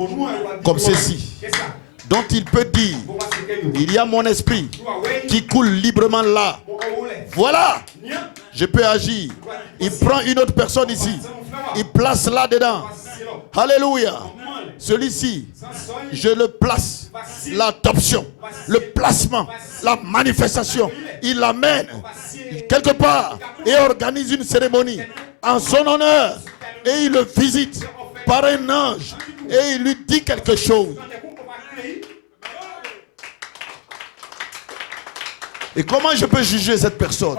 comme ceci, dont il peut dire, il y a mon esprit qui coule librement là. Voilà, je peux agir. Il prend une autre personne ici, il place là-dedans. Alléluia. Celui-ci, je le place, l'adoption, le placement, la manifestation. Il l'amène quelque part et organise une cérémonie en son honneur. Et il le visite par un ange et il lui dit quelque chose. Et comment je peux juger cette personne?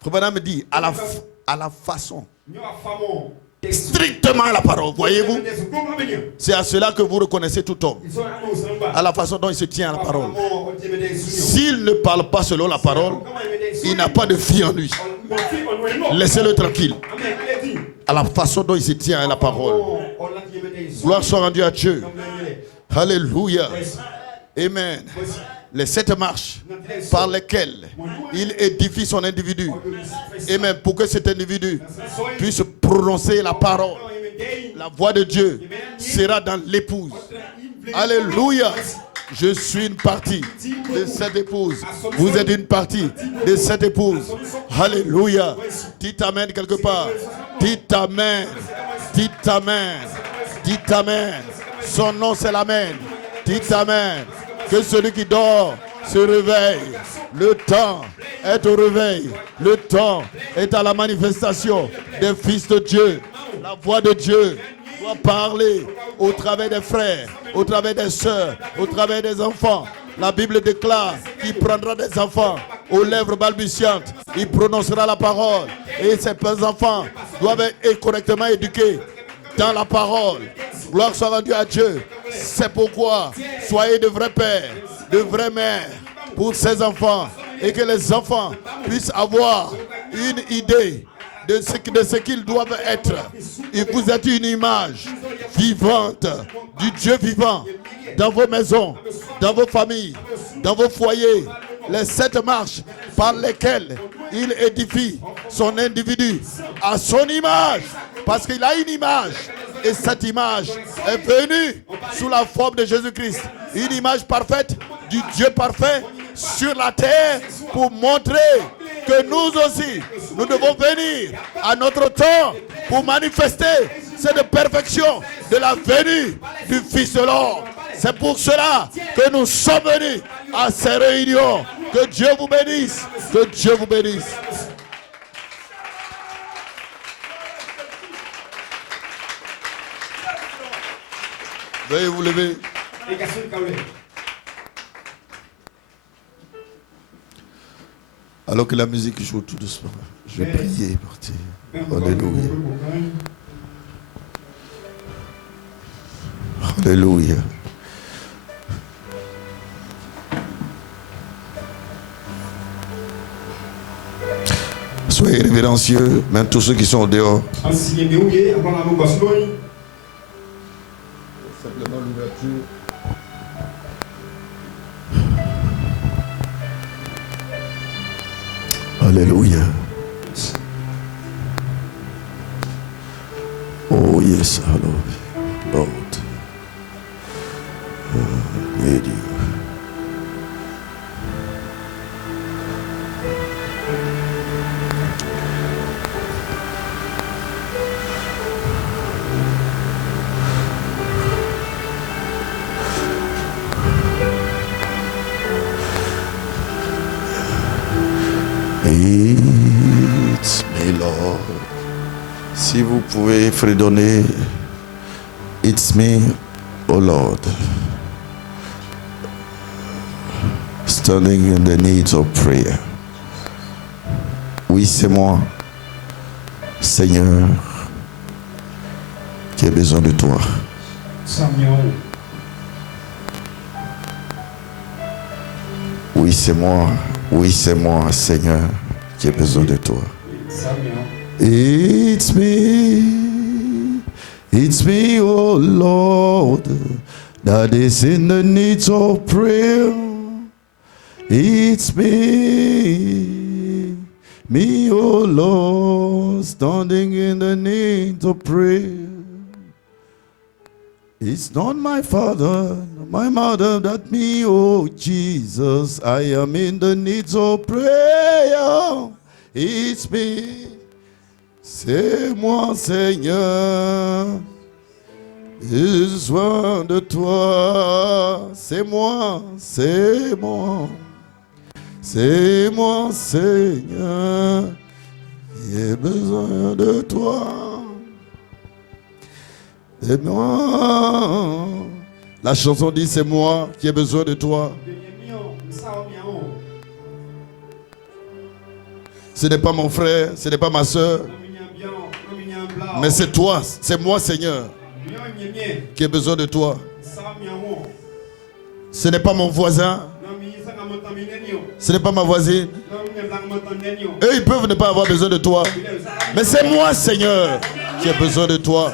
Frère me dit à la façon, strictement à la parole, voyez-vous? C'est à cela que vous reconnaissez tout homme, à la façon dont il se tient à la parole. S'il ne parle pas selon la parole, il n'a pas de vie en lui. Laissez-le tranquille. À la façon dont il se tient à la parole. Gloire soit rendue à Dieu. Alléluia. Amen. Les 7 marches par lesquelles il édifie son individu. Amen. Pour que cet individu puisse prononcer la parole. La voix de Dieu sera dans l'épouse. Alléluia. Je suis une partie de cette épouse. Vous êtes une partie de cette épouse. Alléluia. Dites amen quelque part. Dites amen. Dites amen. Dites amen. Son nom c'est l'amen. Dites amen. Que celui qui dort se réveille. Le temps est au réveil. Le temps est à la manifestation des fils de Dieu. La voix de Dieu doit parler au travers des frères, au travers des sœurs, au travers des enfants. La Bible déclare qu'il prendra des enfants aux lèvres balbutiantes. Il prononcera la parole. Et ces enfants doivent être correctement éduqués dans la parole. Gloire soit rendue à Dieu. C'est pourquoi soyez de vrais pères, de vraies mères pour ces enfants et que les enfants puissent avoir une idée de ce qu'ils doivent être. Et vous êtes une image vivante du Dieu vivant dans vos maisons, dans vos familles, dans vos foyers. Les 7 marches par lesquelles il édifie son individu à son image, parce qu'il a une image. Et cette image est venue sous la forme de Jésus-Christ. Une image parfaite du Dieu parfait sur la terre pour montrer que nous aussi, nous devons venir à notre temps pour manifester cette perfection de la venue du Fils de l'homme. C'est pour cela que nous sommes venus à ces réunions. Que Dieu vous bénisse. Que Dieu vous bénisse. Veuillez vous lever. Alors que la musique joue tout doucement, je vais prier et partir. Alléluia. Alléluia. Soyez révérencieux, même tous ceux qui sont dehors. Simplement l'ouverture. Alléluia. Oh yes, Lord. Need you. It's me, Lord. Si vous pouvez fredonner, it's me, oh Lord. Standing in the needs of prayer. Oui, c'est moi, Seigneur, qui ai besoin de toi. Oui, c'est moi. Oui, c'est moi, Seigneur, qui ai besoin de toi. It's me, oh Lord, that is in the need of prayer. It's me, oh Lord, standing in the need of prayer. It's not my father, my mother, that me, oh Jesus, I am in the need of prayer. It's me, c'est moi, Seigneur. J'ai besoin de toi, c'est moi, c'est moi. C'est moi, Seigneur, j'ai besoin de toi. C'est moi. La chanson dit, c'est moi qui ai besoin de toi. Ce n'est pas mon frère, ce n'est pas ma soeur, mais c'est toi, c'est moi, Seigneur, qui ai besoin de toi. Ce n'est pas mon voisin, ce n'est pas ma voisine. Eux, ils peuvent ne pas avoir besoin de toi, mais c'est moi, Seigneur, qui ai besoin de toi.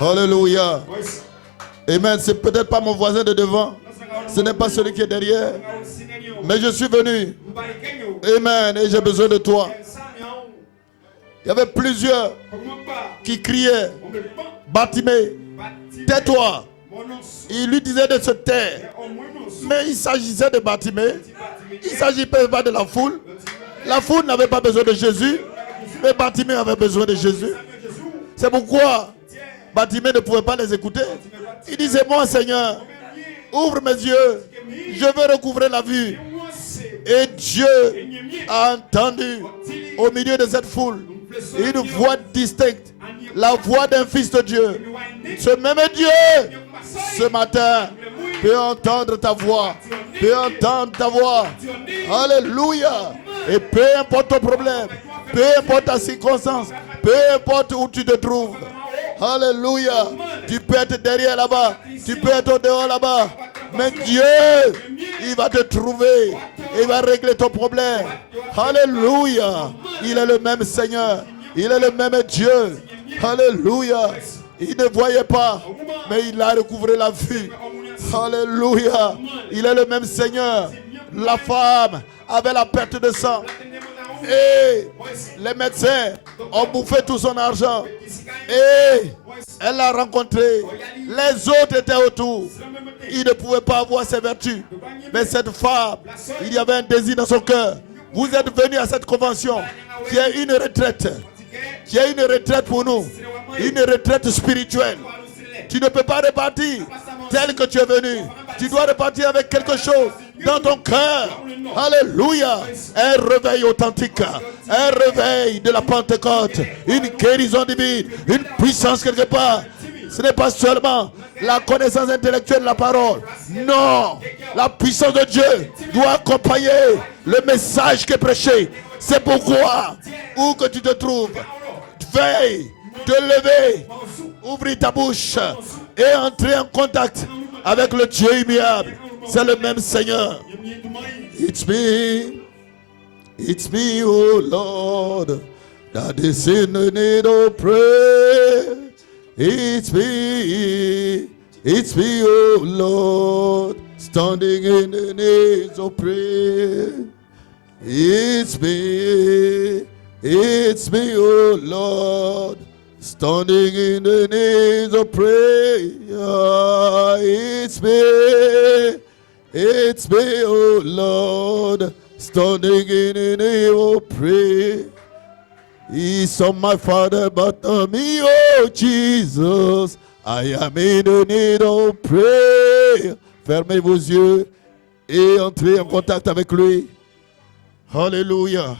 Alléluia. Amen. C'est peut-être pas mon voisin de devant, ce n'est pas celui qui est derrière, mais je suis venu. Amen. Et j'ai besoin de toi. Il y avait plusieurs qui criaient, Bartimée, tais-toi. Il lui disait de se taire. Mais il s'agissait de Bartimée. Il ne s'agissait pas de la foule. La foule n'avait pas besoin de Jésus, mais Bartimée avait besoin de Jésus. C'est pourquoi Bartimée ne pouvait pas les écouter. Il disait, moi Seigneur, ouvre mes yeux, je veux recouvrer la vue. Et Dieu a entendu au milieu de cette foule une voix distincte, la voix d'un fils de Dieu. Ce même Dieu, ce matin, peut entendre ta voix, peut entendre ta voix. Alléluia. Et peu importe ton problème, peu importe ta circonstance, peu importe où tu te trouves. Alléluia. Tu peux être derrière là-bas, tu peux être au dehors là-bas, mais Dieu, il va te trouver, il va régler ton problème. Alléluia. Il est le même Seigneur, il est le même Dieu. Alléluia. Il ne voyait pas, mais il a recouvré la vue. Alléluia. Il est le même Seigneur. La femme avait la perte de sang. Et les médecins ont bouffé tout son argent. Et elle l'a rencontré. Les autres étaient autour. Ils ne pouvaient pas avoir ses vertus. Mais cette femme, il y avait un désir dans son cœur. Vous êtes venus à cette convention qui est une retraite. Qui est une retraite pour nous. Une retraite spirituelle. Tu ne peux pas repartir tel que tu es venu. Tu dois repartir avec quelque chose dans ton cœur. Alléluia. Un réveil authentique. Un réveil de la Pentecôte. Une guérison divine. Une puissance quelque part. Ce n'est pas seulement la connaissance intellectuelle de la parole. Non. La puissance de Dieu doit accompagner le message qui est prêché. C'est pourquoi, où que tu te trouves, veille, te lever, ouvrir ta bouche et entrer en contact avec le Dieu immuable. C'est le même Seigneur. It's me, oh Lord, that is in the need of prayer. It's me, oh Lord, standing in the need of prayer. It's me, oh Lord, standing in the need of prayer. It's me, oh Lord, standing in the need of prayer. He's not my father, but me, oh Jesus, I am in the need of prayer. Fermez vos yeux et entrez en contact avec lui. Hallelujah.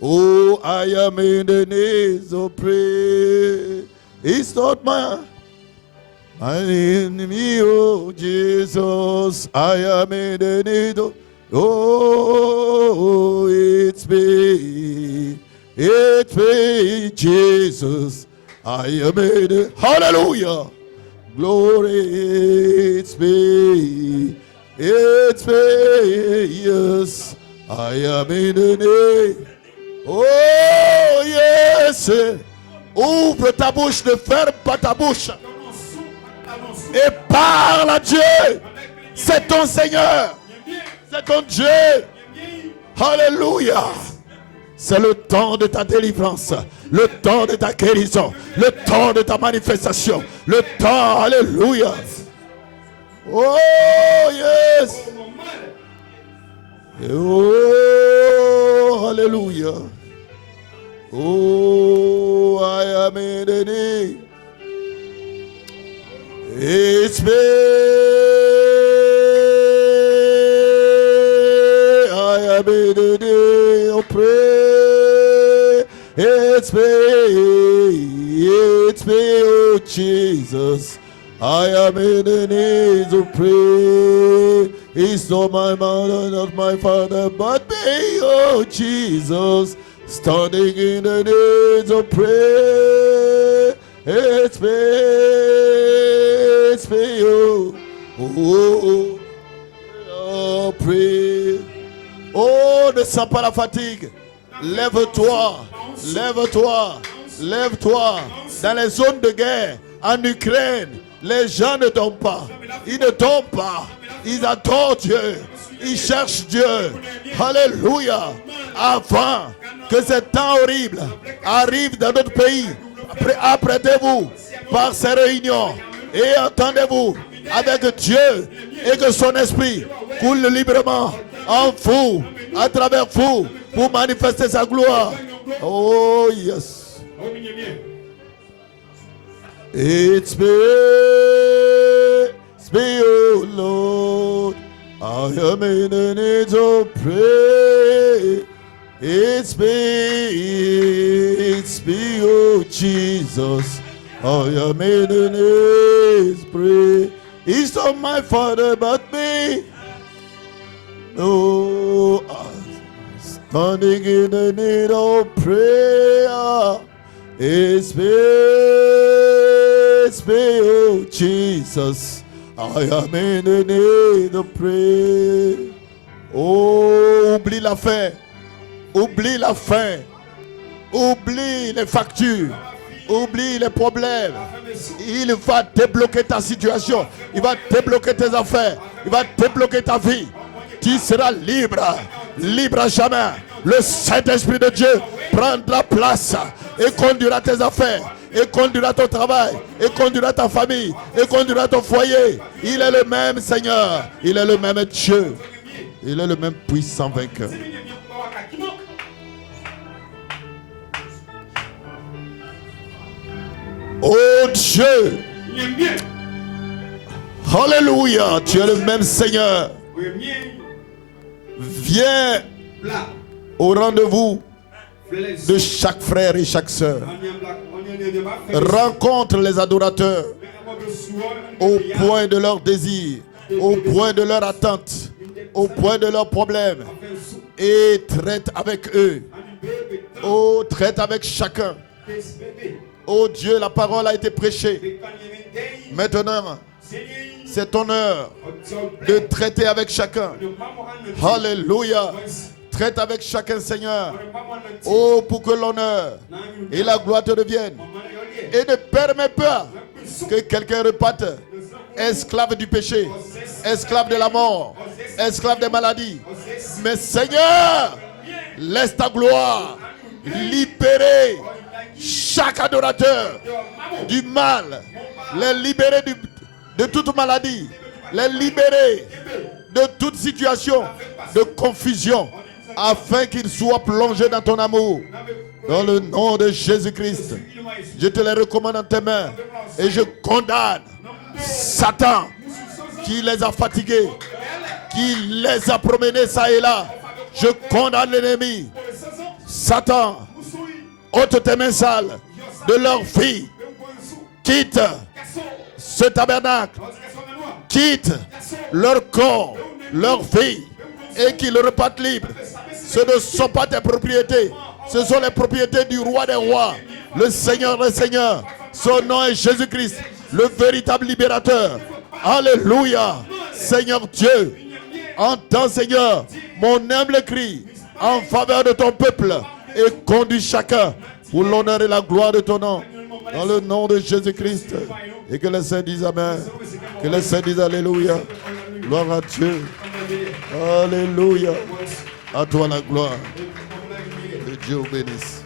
Oh, I am in the need of prayer. It's not my enemy, oh Jesus, I am in the need of. Oh, it's me, Jesus, I am in the. Hallelujah. Glory, it's me, It's me, yes. I am in the name. Oh, yes. Ouvre ta bouche, ne ferme pas ta bouche. Et parle à Dieu. C'est ton Seigneur. C'est ton Dieu. Alléluia. C'est le temps de ta délivrance, le temps de ta guérison, le temps de ta manifestation, le temps, alléluia. Oh, yes. Oh, alléluia. Oh, I am in the need. It's me. I am in the need. Oh, pray. It's me, oh Jesus. I am in the need to pray. It's not my mother, not my father, but me, oh Jesus. Standing in the need to pray. It's me, oh, oh, pray. Oh, ne sens pas la fatigue. Lève-toi, lève-toi, lève-toi. Dans les zones de guerre, en Ukraine, les gens ne dorment pas. Ils ne dorment pas. Ils adorent Dieu. Ils cherchent Dieu. Alléluia. Avant que ce temps horrible arrive dans notre pays, apprêtez-vous par ces réunions et entendez-vous avec Dieu et que son esprit coule librement en vous, à travers vous, pour manifester sa gloire. Oh yes. It's me, oh Lord. I am in the need to pray. It's me, oh Jesus. I am in the need to pray. It's not my father but me. Oh, I'm standing in the need of prayer. It's me, oh Jesus. I am in the need of prayer. Oh, oublie la faim. Oublie la faim. Oublie les factures. Oublie les problèmes. Il va débloquer ta situation. Il va débloquer tes affaires. Il va débloquer ta vie. Tu seras libre. Libre à jamais. Le Saint-Esprit de Dieu prendra place et conduira tes affaires, et conduira ton travail, et conduira ta famille, et conduira ton foyer. Il est le même Seigneur. Il est le même Dieu. Il est le même puissant vainqueur. Oh Dieu. Alléluia. Tu es le même Seigneur. Viens au rendez-vous de chaque frère et chaque sœur. Rencontre les adorateurs au point de leur désir, au point de leur attente, au point de leurs problèmes, et traite avec eux. Oh, traite avec chacun. Oh Dieu, la parole a été prêchée. Maintenant, c'est ton heure de traiter avec chacun. Alléluia. Traite avec chacun, Seigneur. Oh, pour que l'honneur et la gloire te reviennent. Et ne permets pas que quelqu'un reparte esclave du péché, esclave de la mort, esclave des maladies. Mais Seigneur, laisse ta gloire libérer chaque adorateur du mal, les libérer de toute maladie, les libérer de toute situation de confusion, afin qu'ils soient plongés dans ton amour. Dans le nom de Jésus-Christ, je te les recommande en tes mains et je condamne Satan qui les a fatigués, qui les a promenés ça et là. Je condamne l'ennemi. Satan, ôte tes mains sales de leur vie. Quitte ce tabernacle. Quitte leur corps, leur vie, et qu'ils repartent libres. Ce ne sont pas tes propriétés. Ce sont les propriétés du roi des rois, le Seigneur des seigneurs. Son nom est Jésus-Christ, le véritable libérateur. Alléluia. Seigneur Dieu, entends, Seigneur, mon humble cri en faveur de ton peuple et conduis chacun pour l'honneur et la gloire de ton nom. Dans le nom de Jésus-Christ. Et que les saints disent Amen. Que les saints disent Alléluia. Gloire à Dieu. Alléluia. À toi la gloire. Que Dieu bénisse.